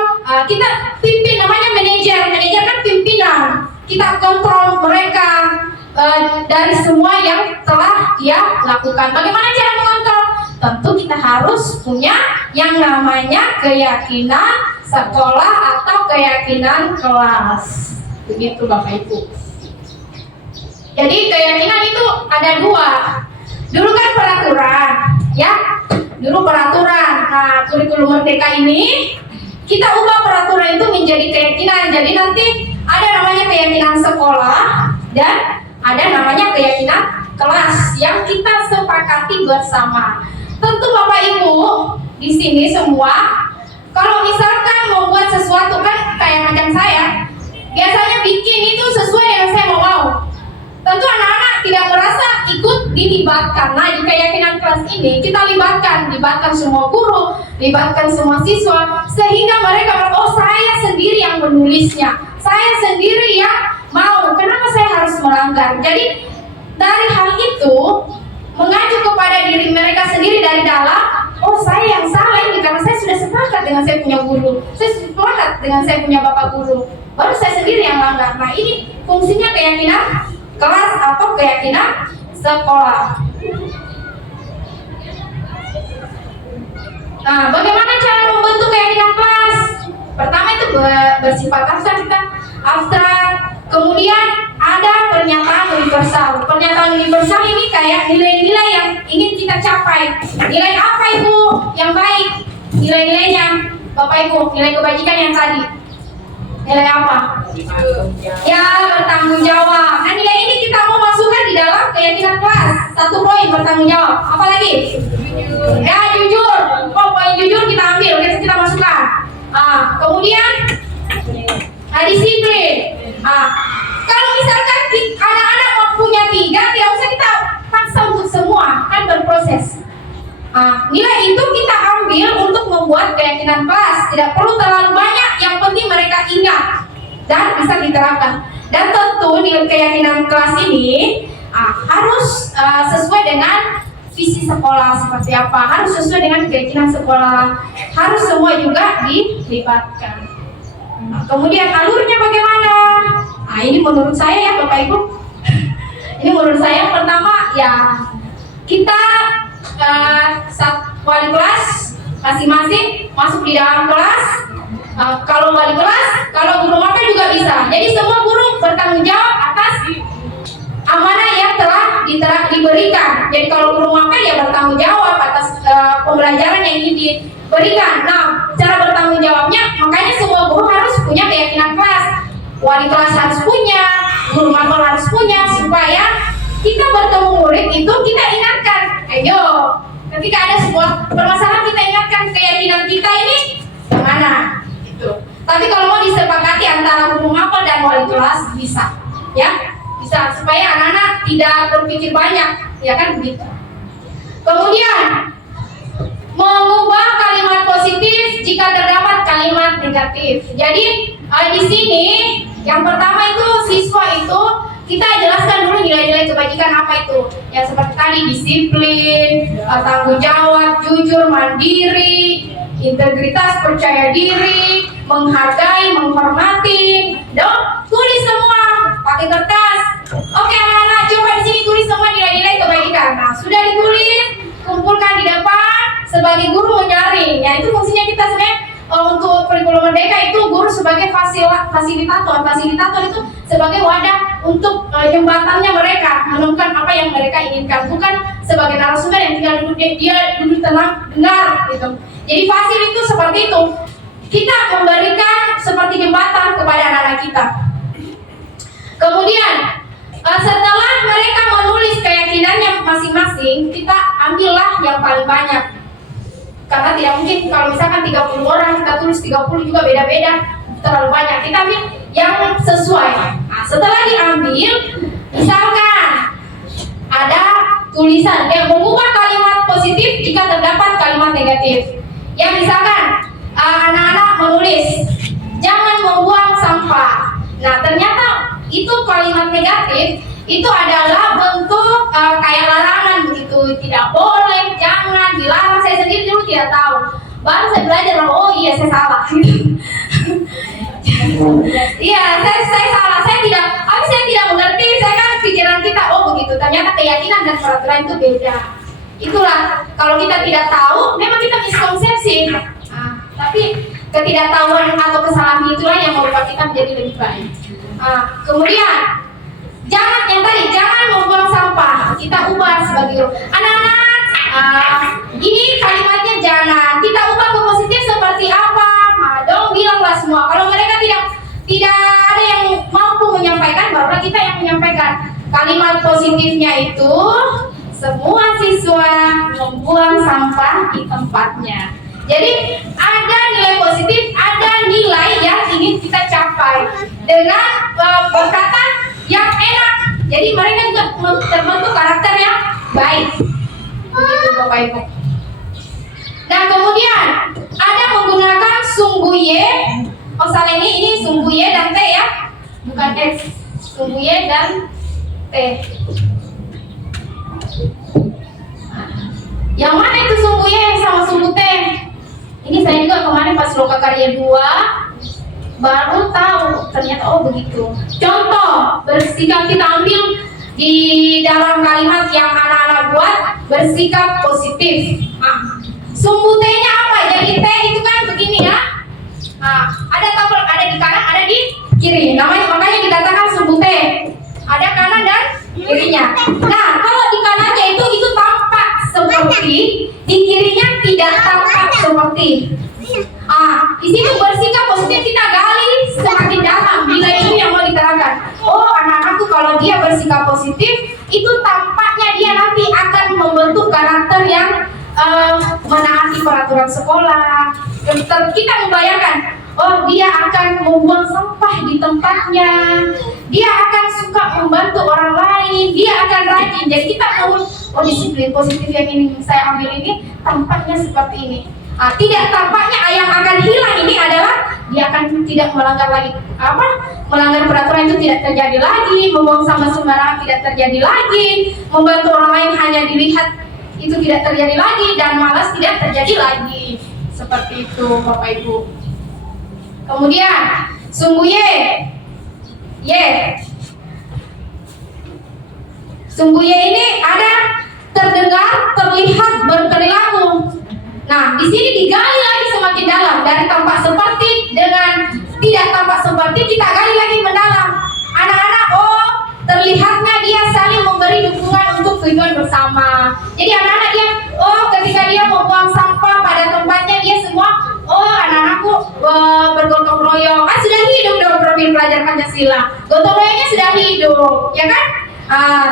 Kita pimpin, namanya manajer. Manajer kan pimpinan. Kita kontrol mereka dari semua yang telah dia lakukan. Bagaimana cara mengontrol? Tentu kita harus punya yang namanya keyakinan sekolah atau keyakinan kelas. Begitu Bapak Ibu. Jadi keyakinan itu ada dua. Dulu kan peraturan, ya. Dulu peraturan. Nah, kurikulum merdeka ini kita ubah peraturan itu menjadi keyakinan. Jadi nanti ada namanya keyakinan sekolah dan ada namanya keyakinan kelas yang kita sepakati bersama. Tentu Bapak Ibu di sini semua, kalau misalkan membuat sesuatu kan kayak macam saya, biasanya bikin itu sesuai yang saya mau. Tentu anak-anak tidak merasa ikut dilibatkan. Nah di keyakinan kelas ini kita libatkan semua guru, libatkan semua siswa, sehingga mereka oh saya sendiri yang menulisnya, saya sendiri yang mau. Kenapa saya harus melanggar? Jadi dari hal itu mengacu kepada diri mereka sendiri dari dalam. Oh saya yang salah ini karena saya sudah sepakat dengan saya punya guru, saya sudah sepakat dengan saya punya bapak guru, baru saya sendiri yang langgar. Nah ini fungsinya keyakinan kelas atau keyakinan sekolah. Nah bagaimana cara membentuk keyakinan kelas? Pertama itu bersifat abstrak, kemudian ada pernyataan universal. Pernyataan universal ini kayak nilai-nilai yang ingin kita capai. Nilai apa Ibu yang baik? Nilai-nilainya Bapak Ibu, nilai kebajikan yang tadi. Nilai apa? Ya, bertanggung jawab. Nah nilai ini kita mau masukkan di dalam keyakinan kelas. 1 poin bertanggung jawab. Apa lagi? Ya jujur. Oh poin jujur kita ambil, kita masukkan. Kemudian disiplin. Kalau misalkan anak-anak punya 3, tidak usah kita paksa untuk semua, kan berproses. Nilai itu kita ambil untuk membuat keyakinan kelas. Tidak perlu terlalu banyak, yang penting mereka ingat dan bisa diterapkan. Dan tentu nilai keyakinan kelas ini harus sesuai dengan visi sekolah seperti apa, harus sesuai dengan keyakinan sekolah, harus semua juga dilibatkan. Nah, kemudian alurnya bagaimana? Nah, ini menurut saya ya Bapak Ibu. Ini menurut saya pertama ya kita wali kelas masing-masing masuk di dalam kelas. Kalau wali kelas, kalau guru makan juga bisa. Jadi semua guru bertanggung jawab atas amanah yang telah diberikan. Jadi kalau guru makan ya bertanggung jawab atas pembelajaran yang ingin diberikan. Nah, cara bertanggung jawabnya, makanya semua guru harus punya keyakinan kelas. Wali kelas harus punya, guru makan harus punya, supaya kita bertemu murid itu kita ingatkan. Ayo, ketika ada sebuah permasalahan kita ingatkan keyakinan kita ini kemana. Gitu. Tapi kalau mau disepakati antara guru mapel dan wali kelas bisa, ya. Bisa supaya anak-anak tidak berpikir banyak, ya kan begitu. Kemudian mengubah kalimat positif jika terdapat kalimat negatif. Jadi di sini yang pertama itu siswa itu kita jelaskan dulu nilai-nilai kebajikan apa itu. Ya seperti tadi disiplin, tanggung jawab, jujur, mandiri, integritas, percaya diri, menghargai, menghormati. Tulis semua pakai kertas. Oke anak-anak, coba di sini tulis semua nilai-nilai kebajikan. Nah, sudah ditulis, kumpulkan di depan sebagai guru menyaring. Ya itu fungsinya kita sebenarnya untuk kurikulum merdeka itu guru sebagai fasilitator. Fasilitator itu sebagai wadah untuk jembatannya mereka menemukan apa yang mereka inginkan, bukan sebagai narasumber yang tinggal duduk dia duduk tenang dengar gitu. Jadi fasil itu seperti itu. Kita memberikan seperti jembatan kepada anak-anak kita. Kemudian setelah mereka menulis keyakinannya masing-masing, kita ambillah yang paling banyak. Karena tidak mungkin kalau misalkan 30 orang kita tulis 30 juga beda-beda, terlalu banyak. Kita ambil yang sesuai. Nah, setelah diambil, misalkan ada tulisan yang mengubah kalimat positif jika terdapat kalimat negatif. Ya misalkan anak-anak menulis jangan membuang sampah. Nah ternyata itu kalimat negatif itu adalah bentuk kayak larangan begitu, tidak boleh, jangan, dilarang. Saya sendiri dulu tidak tahu, baru saya belajar oh iya saya salah. Iya saya salah, saya tidak mengerti. Saya kan pikiran kita oh begitu, ternyata keyakinan dan peraturan itu beda. Itulah kalau kita tidak tahu memang kita miskonsepsi. Tapi ketidaktahuan atau kesalahan itulah yang membuat kita menjadi lebih baik. Kemudian jangan membuang sampah. Kita ubah sebagai anak-anak. Ini kalimatnya jangan. Kita ubah ke positif seperti apa? Dong bilanglah semua. Kalau mereka tidak ada yang mampu menyampaikan, barulah kita yang menyampaikan. Kalimat positifnya itu semua siswa membuang sampah di tempatnya. Jadi ada nilai positif, ada nilai yang ingin kita capai dengan perkataan yang enak. Jadi mereka juga terbentuk karakter yang baik. Begitu Bapak Ibu. Nah kemudian ada menggunakan sungguye. Oh salah ini sungguye dan T ya, bukan X. Sungguye dan T. Yang mana itu sungguye sama sungguh T? Ini saya juga kemarin pas Loka Karya 2 baru tahu ternyata oh begitu. Contoh bersikap kita ambil di dalam kalimat yang anak-anak buat, bersikap positif. Sumbu T-nya apa? Jadi T itu kan begini ya. Ada tabel, ada di kanan, ada di kiri. Makanya dikatakan sumbu T. Ada kanan dan kirinya. Nah, kalau di kanannya itu tampak seperti, di kirinya tidak tampak seperti. Di situ bersikap positif kita gali semakin dalam. Bila itu yang mau diterangkan. Oh, anak-anak tuh kalau dia bersikap positif, itu tampaknya dia nanti akan membentuk karakter yang menaati peraturan sekolah. Kita membayangkan, oh dia akan membuang sampah di tempatnya, dia akan suka membantu orang lain, dia akan rajin. Jadi kita mau disiplin positif yang ini saya ambil ini tampaknya seperti ini. Tidak tampaknya yang akan hilang ini adalah dia akan tidak melanggar lagi melanggar peraturan itu tidak terjadi lagi, membuang sampah sembarangan tidak terjadi lagi, membantu orang lain hanya dilihat itu tidak terjadi lagi dan malas tidak terjadi lagi. Seperti itu Bapak Ibu. Kemudian sumbu Y. Sumbu Y ini ada terdengar, terlihat, berperilaku. Nah, di sini digali lagi semakin dalam, dari tampak seperti dengan tidak tampak seperti, kita gali lagi mendalam. Anak-anak, oh, terlihatnya dia saling memberi dukungan untuk tujuan bersama. Jadi anak-anak dia, oh, ketika dia membuang sampah pada tempatnya, dia semua, oh, anak-anakku bergotong royong. Sudah hidup dong profil pelajar Pancasila. Gotong royongnya sudah hidup, ya kan?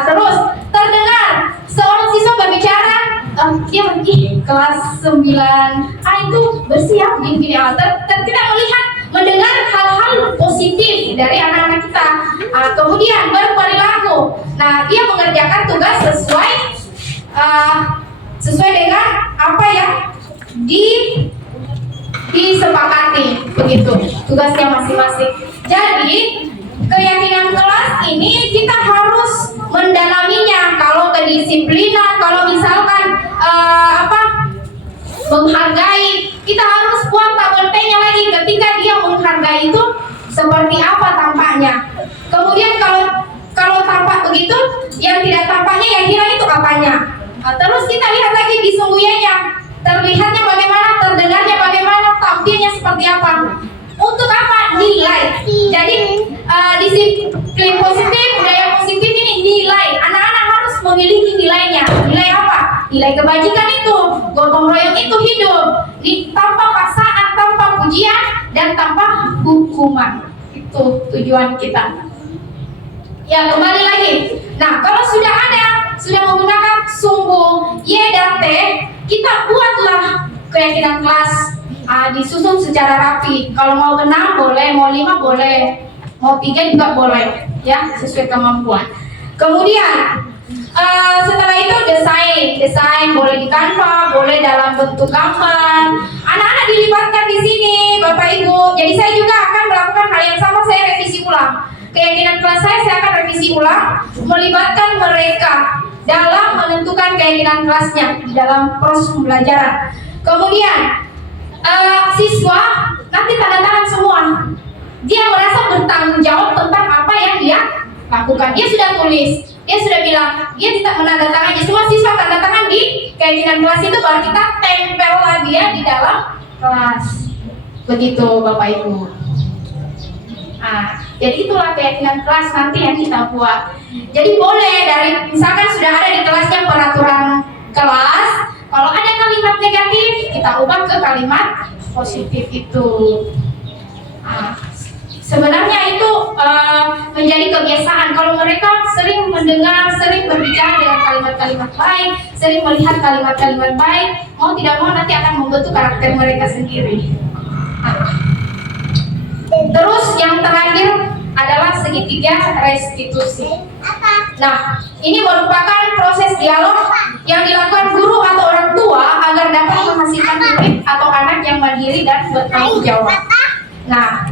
Terus terdengar seorang siswa berbicara, dia pergi kelas 9, itu bersiap gini-gini. Tidak melihat, mendengar hal-hal positif dari anak-anak kita. Kemudian berperilaku. Nah, dia mengerjakan tugas sesuai dengan apa yang disepakati, begitu tugasnya masing-masing. Jadi keyakinan kelas ini kita harus mendalaminya. Kalau kedisiplinan, kalau misalkan menghargai, kita harus buat tabel T-nya lagi ketika dia menghargai itu seperti apa tampaknya. Kemudian kalau tampak begitu, yang tidak tampaknya yang hilang itu apanya. Terus kita lihat lagi di sumbu Y-nya, terlihatnya bagaimana, terdengarnya bagaimana, tampilnya seperti apa. Untuk apa? Nilai. Jadi disiplin positif, budaya positif ini nilai. Anak-anak harus memiliki nilainya. Nilai apa? Nilai kebajikan itu, gotong royong itu hidup tanpa paksaan, tanpa pujian, dan tanpa hukuman. Itu tujuan kita. Ya, kembali lagi. Nah, kalau sudah menggunakan sumbu Y dan T, kita buatlah keyakinan kelas. Disusun secara rapi. Kalau mau 6 boleh, mau 5 boleh, mau 3 juga boleh, ya, sesuai kemampuan. Kemudian setelah itu desain boleh di Canva, boleh dalam bentuk gambar. Anak-anak dilibatkan di sini, Bapak Ibu. Jadi saya juga akan melakukan hal yang sama, saya revisi ulang. Keyakinan kelas saya akan revisi ulang, melibatkan mereka dalam menentukan keyakinan kelasnya di dalam proses pembelajaran. Kemudian siswa nanti tanda tangan semua. Dia merasa bertanggung jawab tentang apa yang dia lakukan. Dia sudah tulis, dia sudah bilang, dia tidak menandatangannya. Semua siswa tanda tangan di keyakinan kelas itu, baru kita tempel lagi dia di dalam kelas. Begitu Bapak Ibu. Jadi itulah keyakinan kelas nanti yang kita buat. Jadi boleh dari misalkan sudah ada di kelasnya peraturan kelas, kalau ada kalimat negatif kita ubah ke kalimat positif itu. Sebenarnya itu menjadi kebiasaan. Kalau mereka sering mendengar, sering berbicara dengan kalimat-kalimat baik, sering melihat kalimat-kalimat baik, mau tidak mau nanti akan membentuk karakter mereka sendiri. Terus yang terakhir adalah segitiga restitusi. Nah, ini merupakan proses dialog yang dilakukan guru atau orang tua agar dapat menghasilkan murid atau anak yang mandiri dan bertanggung jawab. Nah,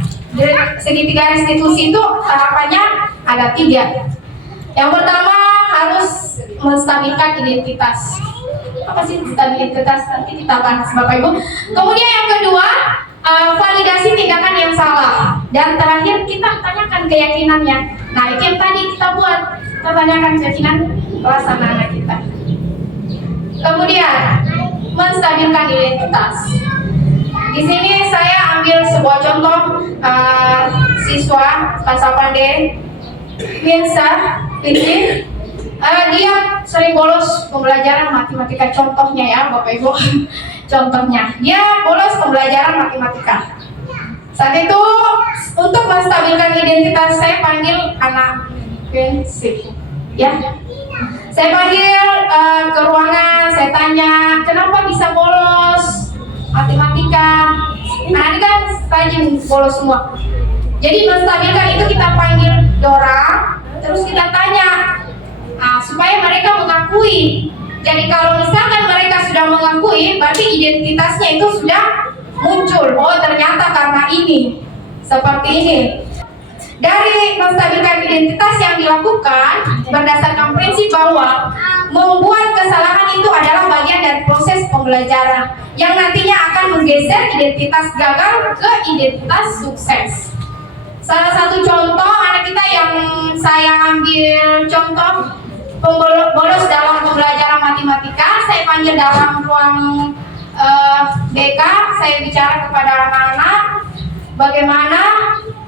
segitiga restitusi itu tahapannya ada 3. Yang pertama harus menstabilkan identitas. Apa sih stabilitas? Nanti kita bahas Bapak Ibu. Kemudian yang kedua, validasi tindakan yang salah. Dan terakhir kita tanyakan keyakinannya. Nah, itu yang tadi kita buat. Kita tanyakan keyakinan kelas anak-anak kita. Kemudian menstabilkan identitas. Di sini saya ambil sebuah contoh siswa kelas 8D Minsa Fitri. Dia sering bolos pembelajaran matematika, contohnya ya Bapak Ibu. Contohnya dia bolos pembelajaran matematika. Saat itu untuk menstabilkan identitas saya panggil anak prinsip, ya. Saya panggil ke ruangan, saya tanya kenapa bisa bolos matematika. Nah, ini kan rajin bolos semua. Jadi menstabilkan itu kita panggil Dora, terus kita tanya supaya mereka mengakui. Jadi kalau misalkan mereka sudah mengakui, berarti identitasnya itu sudah muncul. Oh, ternyata karena ini, seperti ini. Dari menstabilkan identitas yang dilakukan berdasarkan prinsip bahwa membuat kesalahan itu adalah pembelajaran yang nantinya akan menggeser identitas gagal ke identitas sukses. Salah satu contoh anak kita yang saya ambil contoh bolos dalam pembelajaran matematika, saya panggil dalam ruang BK, saya bicara kepada anak-anak bagaimana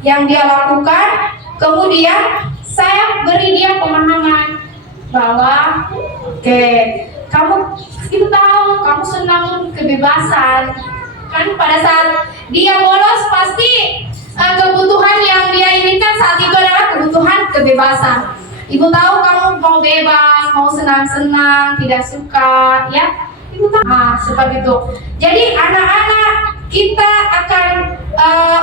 yang dia lakukan, kemudian saya beri dia pemahaman bahwa kamu itu tahu kamu senang kebebasan kan. Pada saat dia bolos pasti kebutuhan yang dia inginkan saat itu adalah kebutuhan kebebasan. Ibu tahu kamu mau bebas, mau senang-senang, tidak suka, ya. Ibu tahu. Nah, seperti itu. Jadi anak-anak kita akan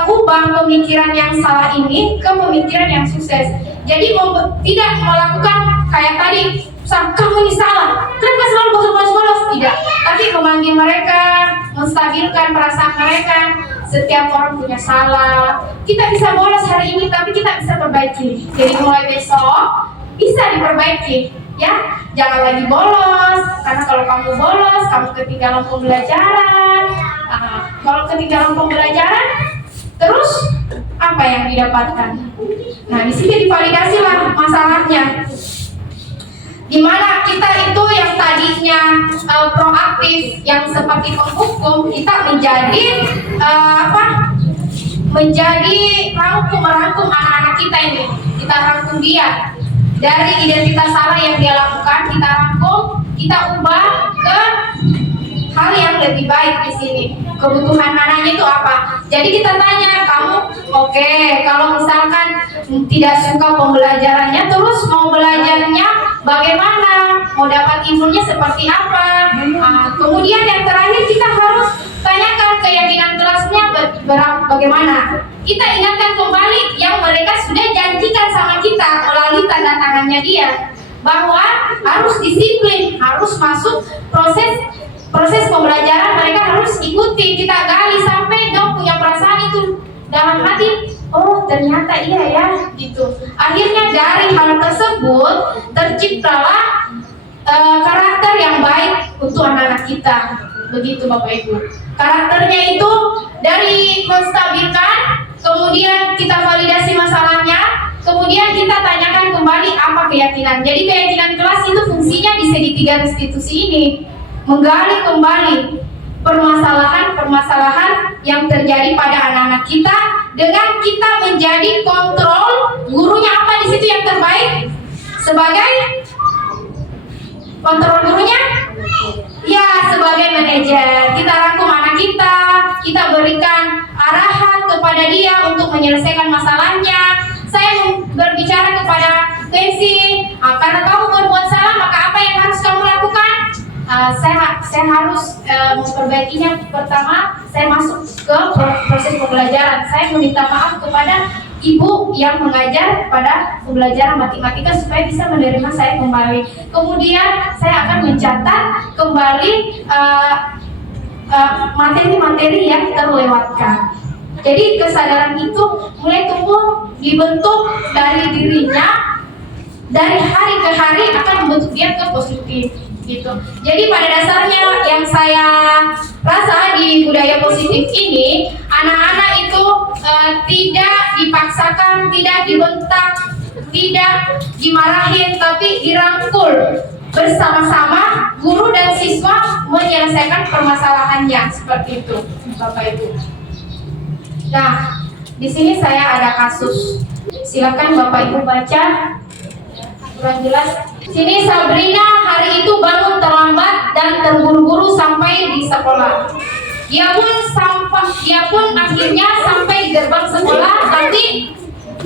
ubah pemikiran yang salah ini ke pemikiran yang sukses. Jadi tidak melakukan kayak tadi, kamu ini salah, kenapa selalu bolos-bolos? Tidak, tapi memanggil mereka, menstabilkan perasaan mereka. Setiap orang punya salah. Kita bisa bolos hari ini, tapi kita bisa perbaiki. Jadi mulai besok bisa diperbaiki, ya. Jangan lagi bolos, karena kalau kamu bolos, kamu ketinggalan pembelajaran. Kalau ketinggalan pembelajaran, terus apa yang didapatkan? Nah, di sini divalidasilah masalahnya. Dimana kita itu yang tadinya proaktif, yang seperti penghukum, kita menjadi menjadi merangkum anak-anak kita ini. Kita rangkum dia dari identitas salah yang dia lakukan, kita rangkum, kita ubah ke hal yang lebih baik di sini. Kebutuhan anaknya itu apa? Jadi kita tanya, kamu kalau misalkan tidak suka pembelajarannya, terus mau belajarnya bagaimana? Mau dapat ilmunya seperti apa? Kemudian yang terakhir kita harus tanyakan keyakinan kelasnya bagaimana. Kita ingatkan kembali yang mereka sudah janjikan sama kita melalui tanda tangannya dia, bahwa harus disiplin, harus masuk proses pembelajaran, mereka harus ikuti. Kita gali sampai dong punya perasaan itu dalam hati, oh ternyata iya ya, gitu. Akhirnya dari hal tersebut terciptalah karakter yang baik untuk anak-anak kita. Begitu Bapak Ibu. Karakternya itu dari menstabilkan, kemudian kita validasi masalahnya, kemudian kita tanyakan kembali apa keyakinan. Jadi keyakinan kelas itu fungsinya bisa di 3 institusi ini. Menggali kembali permasalahan-permasalahan yang terjadi pada anak-anak kita dengan kita menjadi kontrol. Gurunya apa di situ yang terbaik? Sebagai kontrol gurunya? Ya, sebagai manajer. Kita rangkum anak kita berikan arahan kepada dia untuk menyelesaikan masalahnya. Saya berbicara kepada Pensi, karena kamu berbuat salah, maka apa yang harus kamu lakukan? Saya harus memperbaikinya. Pertama, saya masuk ke proses pembelajaran. Saya meminta maaf kepada ibu yang mengajar pada pembelajaran matematika supaya bisa menerima saya kembali. Kemudian saya akan mencatat kembali materi-materi yang terlewatkan. Jadi kesadaran itu mulai tumbuh, dibentuk dari dirinya, dari hari ke hari akan membentuk dia ke positif. Gitu. Jadi pada dasarnya yang saya rasa di budaya positif ini, anak-anak itu tidak dipaksakan, tidak dibentak, tidak dimarahin, tapi dirangkul bersama-sama. Guru dan siswa menyelesaikan permasalahannya, seperti itu, Bapak Ibu. Nah, di sini saya ada kasus. Silakan Bapak Ibu baca. Kurang jelas. Sini Sabrina hari itu bangun terlambat dan terburu-buru sampai di sekolah. Dia pun akhirnya sampai di gerbang sekolah, tapi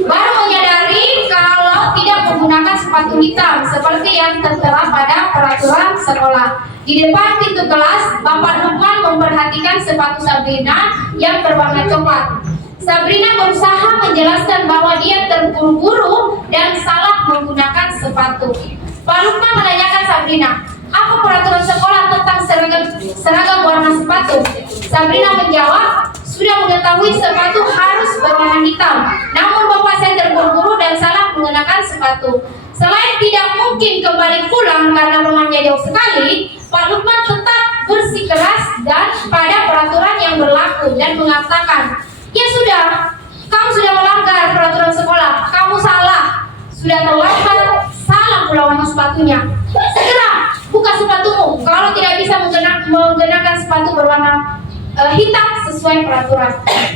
baru menyadari kalau tidak menggunakan sepatu hitam seperti yang tertera pada peraturan sekolah. Di depan pintu kelas, Bapak Lukman memperhatikan sepatu Sabrina yang berwarna coklat. Sabrina berusaha menjelaskan bahwa dia terburu-buru dan salah menggunakan sepatu. Pak Lukman menanyakan Sabrina, apa peraturan sekolah tentang seragam warna sepatu? Sabrina menjawab, sudah mengetahui sepatu harus berwarna hitam. Namun bapak saya terburu-buru dan salah menggunakan sepatu. Selain tidak mungkin kembali pulang karena rumahnya jauh sekali, Pak Lukman tetap bersikeras dan pada peraturan yang berlaku dan mengatakan, ya sudah, kamu sudah melanggar peraturan sekolah, kamu salah, sudah terlambat, salah pula warna sepatunya. Segera buka sepatumu. Kalau tidak bisa menggunakan sepatu berwarna hitam sesuai peraturan.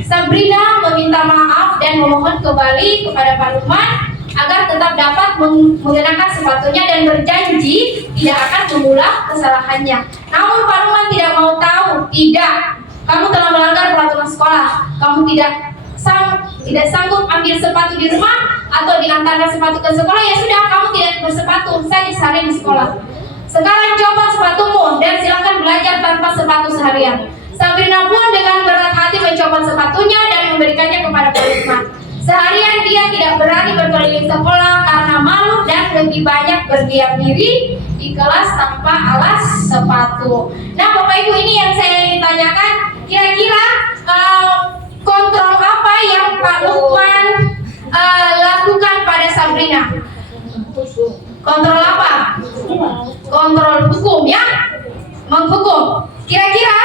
Sabrina meminta maaf dan memohon kembali kepada Pak Lukman agar tetap dapat menggunakan sepatunya dan berjanji tidak akan mengulang kesalahannya. Namun Pak Lukman tidak mau tahu. Tidak, kamu telah melanggar peraturan sekolah. Kamu tidak sanggup ambil sepatu di rumah atau diantarkan sepatu ke sekolah, ya sudah, kamu tidak bersepatu saja seharian di sekolah. Sekarang copot sepatumu dan silakan belajar tanpa sepatu seharian. Sabrina pun dengan berat hati mencopot sepatunya dan memberikannya kepada Pak Lukman. Seharian dia tidak berani berkeliling sekolah karena malu dan lebih banyak berdiam diri di kelas tanpa alas sepatu. Nah, Bapak Ibu, ini yang saya ingin tanyakan, kira-kira kontrol apa yang Pak Lukman lakukan pada Sabrina? Kontrol apa? Kontrol hukum, ya? Menghukum. Kira-kira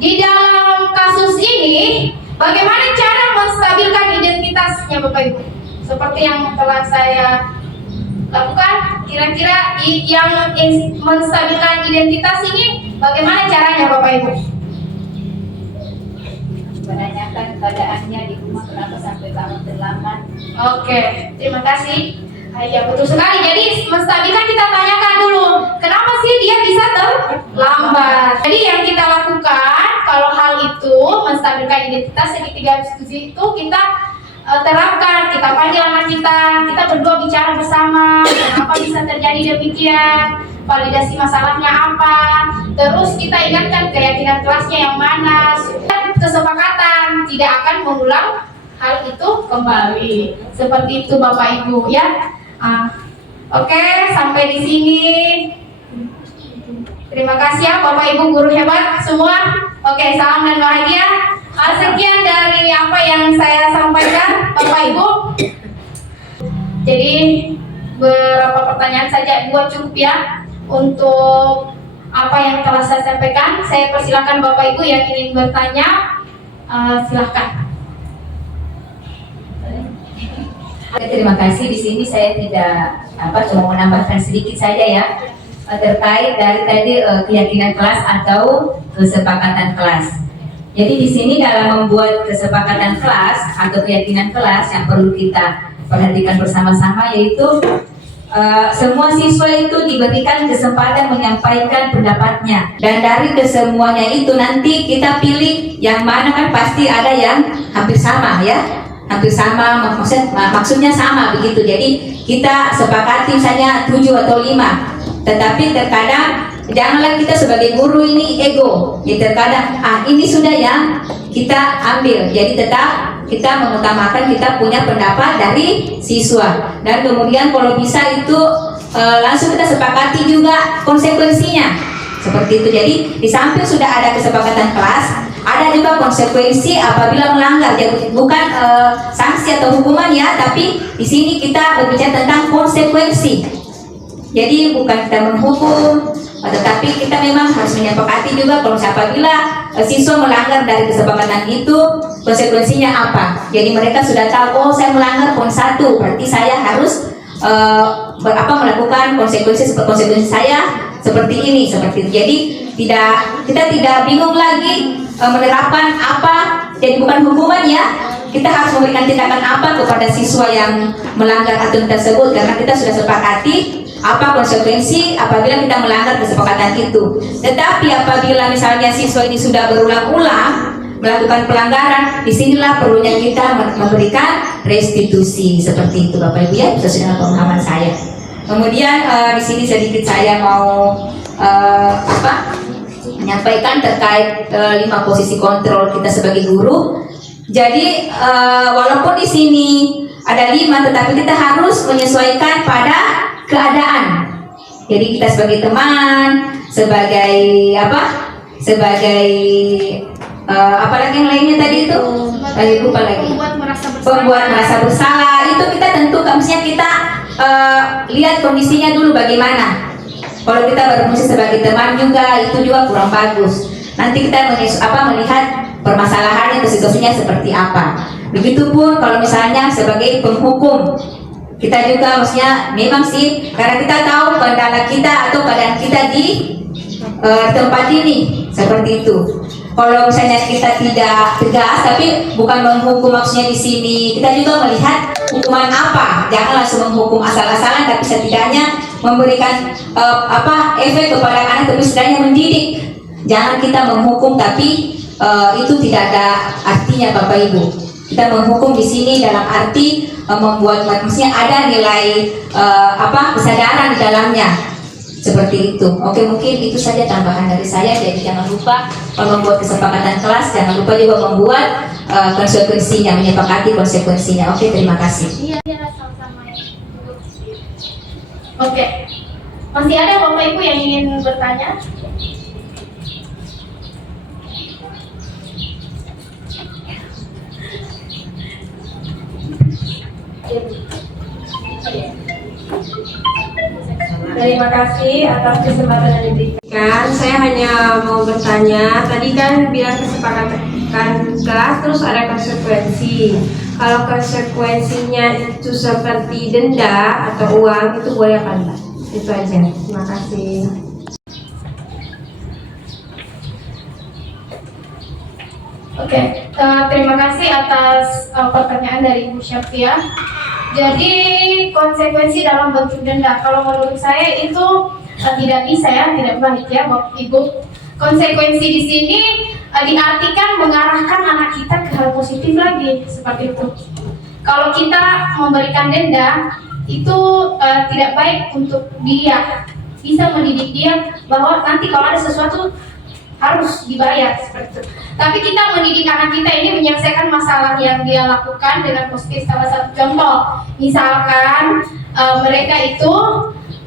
di dalam kasus ini bagaimana cara menstabilkan identitasnya, Bapak Ibu? Seperti yang telah saya lakukan, kira-kira yang menstabilkan identitas ini bagaimana caranya, Bapak Ibu? Menanyakan keadaannya di rumah, kenapa sampai kamu terlambat. Oke, terima kasih. Ya, betul sekali. Jadi menstabilkan, kita tanyakan dulu, kenapa sih dia bisa terlambat. Jadi yang kita lakukan kalau hal itu menstabilkan identitas segitiga diskusi itu kita terapkan, kita panggil anak kita berdua bicara bersama, kenapa bisa terjadi demikian, validasi masalahnya apa, terus kita ingatkan keyakinan kelasnya yang mana, supaya kesepakatan tidak akan mengulang hal itu kembali. Seperti itu Bapak Ibu, ya. Oke, sampai di sini. Terima kasih ya Bapak Ibu guru hebat semua. Oke, salam dan bahagia. Sekian dari apa yang saya sampaikan Bapak Ibu. Jadi beberapa pertanyaan saja, 2 cukup ya untuk apa yang telah saya sampaikan. Saya persilakan Bapak Ibu yang ingin bertanya, silahkan. Terima kasih. Di sini saya tidak cuma menambahkan sedikit saja ya terkait dari tadi keyakinan kelas atau kesepakatan kelas. Jadi di sini dalam membuat kesepakatan kelas atau keyakinan kelas yang perlu kita perhatikan bersama-sama yaitu semua siswa itu diberikan kesempatan menyampaikan pendapatnya, dan dari kesemuanya itu nanti kita pilih yang mana, kan pasti ada yang hampir sama ya, hampir sama, maksudnya sama begitu. Jadi kita sepakati misalnya 7 atau 5. Tetapi terkadang janganlah kita sebagai guru ini ego. Ya terkadang ini sudah yang kita ambil. Jadi tetap kita mengutamakan kita punya pendapat dari siswa. Dan kemudian kalau bisa itu langsung kita sepakati juga konsekuensinya. Seperti itu. Jadi di samping sudah ada kesepakatan kelas, ada juga konsekuensi apabila melanggar. Jadi bukan sanksi atau hukuman ya, tapi di sini kita berbicara tentang konsekuensi. Jadi bukan kita menghukum, tetapi kita memang harus menyepakati juga kalau apabila siswa melanggar dari kesepakatan itu konsekuensinya apa. Jadi mereka sudah tahu, oh saya melanggar poin 1, berarti saya harus melakukan konsekuensi saya seperti ini, seperti itu. Jadi kita tidak bingung lagi menerapkan apa. Jadi bukan hukuman ya, kita harus memberikan tindakan apa kepada siswa yang melanggar aturan tersebut, karena kita sudah sepakati apa konsekuensi apabila kita melanggar kesepakatan itu. Tetapi apabila misalnya siswa ini sudah berulang-ulang melakukan pelanggaran, disinilah perlunya kita memberikan restitusi. Seperti itu Bapak Ibu ya, sesuai dengan pemahaman saya. Kemudian di sini sedikit saya mau menyampaikan terkait 5 posisi kontrol kita sebagai guru. Jadi walaupun di sini ada 5, tetapi kita harus menyesuaikan pada keadaan. Jadi kita sebagai teman, sebagai apa lagi yang lainnya tadi itu? Lupa lagi. Pembuat merasa bersalah itu kita tentu, maksudnya kita lihat kondisinya dulu bagaimana. Kalau kita berfungsi sebagai teman juga itu juga kurang bagus. Nanti kita melihat permasalahannya atau situasinya seperti apa. Begitupun kalau misalnya sebagai penghukum, kita juga maksudnya memang sih karena kita tahu kendala kita atau keadaan kita di tempat ini seperti itu. Kalau misalnya kita tidak tegas tapi bukan menghukum maksudnya di sini, kita juga melihat hukuman apa. Jangan langsung menghukum asal-asalan, tapi setidaknya memberikan efek kepada anak, tapi setidaknya mendidik. Jangan kita menghukum tapi itu tidak ada artinya Bapak Ibu. Kita menghukum di sini dalam arti membuat manusia ada nilai kesadaran di dalamnya. Seperti itu. Oke, mungkin itu saja tambahan dari saya. Jadi jangan lupa kalau membuat kesepakatan kelas, jangan lupa juga membuat konsekuensinya, menyepakati konsekuensinya. Oke, terima kasih. Iya, sama-sama ya. Oke, masih ada Bapak Ibu yang ingin bertanya? Terima kasih atas kesempatan yang diberikan. Saya hanya mau bertanya, tadi kan bilang kesepakatan kelas terus ada konsekuensi. Kalau konsekuensinya itu seperti denda atau uang, itu boleh apa enggak? Itu aja. Terima kasih. Oke, terima kasih atas pertanyaan dari Ibu Syafia. Jadi konsekuensi dalam bentuk denda, kalau menurut saya itu tidak bisa ya, tidak baik ya Bapak Ibu. Konsekuensi di sini diartikan mengarahkan anak kita ke hal positif lagi, seperti itu. Kalau kita memberikan denda, itu tidak baik untuk dia, bisa mendidik dia bahwa nanti kalau ada sesuatu harus dibayar seperti itu. Tapi kita mendidik anak kita ini menyelesaikan masalah yang dia lakukan dengan positif. Salah satu contoh, misalkan mereka itu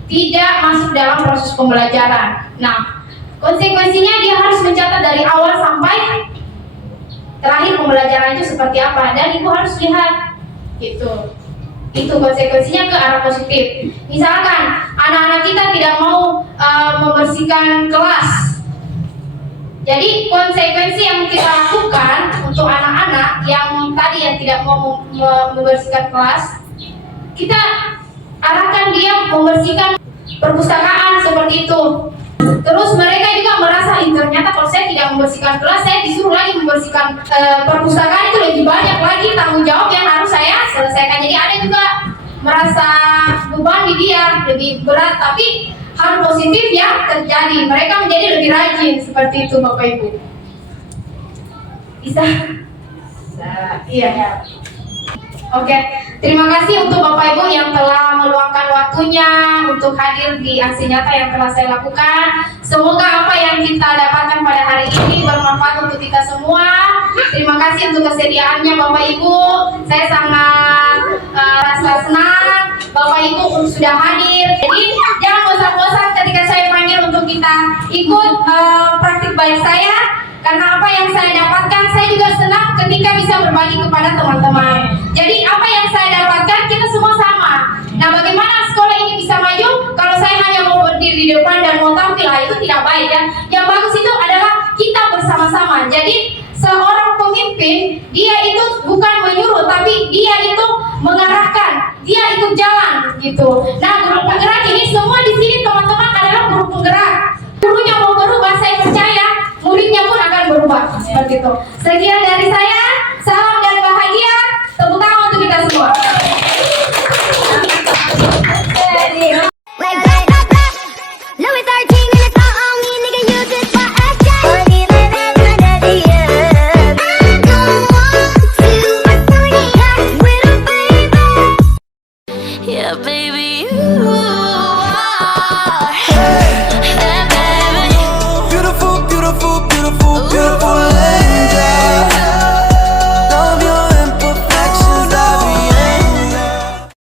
tidak masuk dalam proses pembelajaran. Nah, konsekuensinya dia harus mencatat dari awal sampai terakhir pembelajaran itu seperti apa, dan ibu harus lihat gitu. Itu konsekuensinya ke arah positif. Misalkan anak-anak kita tidak mau membersihkan kelas. Jadi konsekuensi yang kita lakukan untuk anak-anak yang tadi yang tidak mau membersihkan kelas, kita arahkan dia membersihkan perpustakaan seperti itu. Terus mereka juga merasa, ternyata kalau saya tidak membersihkan kelas, saya disuruh lagi membersihkan perpustakaan, itu lebih banyak lagi tanggung jawab yang harus saya selesaikan. Jadi ada juga merasa beban di dia lebih berat, tapi hal positif yang terjadi, mereka menjadi lebih rajin seperti itu Bapak Ibu. Bisa? Iya. Oke, terima kasih untuk Bapak Ibu yang telah meluangkan waktunya untuk hadir di aksi nyata yang telah saya lakukan. Semoga apa yang kita dapatkan pada hari ini bermanfaat untuk kita semua. Terima kasih untuk kesediaannya Bapak Ibu. Saya sangat rasa senang Bapak Ibu sudah hadir. Jadi jangan bosan-bosan ketika saya panggil untuk kita ikut praktik baik saya. Karena apa yang saya dapatkan, saya juga senang ketika bisa berbagi kepada teman-teman. Jadi apa yang saya dapatkan, kita semua sama. Nah, bagaimana sekolah ini bisa maju kalau saya hanya mau berdiri di depan dan mau tampil? Itu tidak baik ya. Yang bagus itu adalah kita bersama-sama. Jadi seorang pemimpin, dia itu bukan menyuruh, tapi dia itu mengarahkan, dia ikut jalan gitu. Nah, guru penggerak ini semua di sini teman-teman adalah guru penggerak. Gurunya mau berubah, saya percaya muridnya pun akan berubah seperti itu. Sekian dari saya, salam dan bahagia. Tepuk tangan untuk kita semua. Yeah, baby.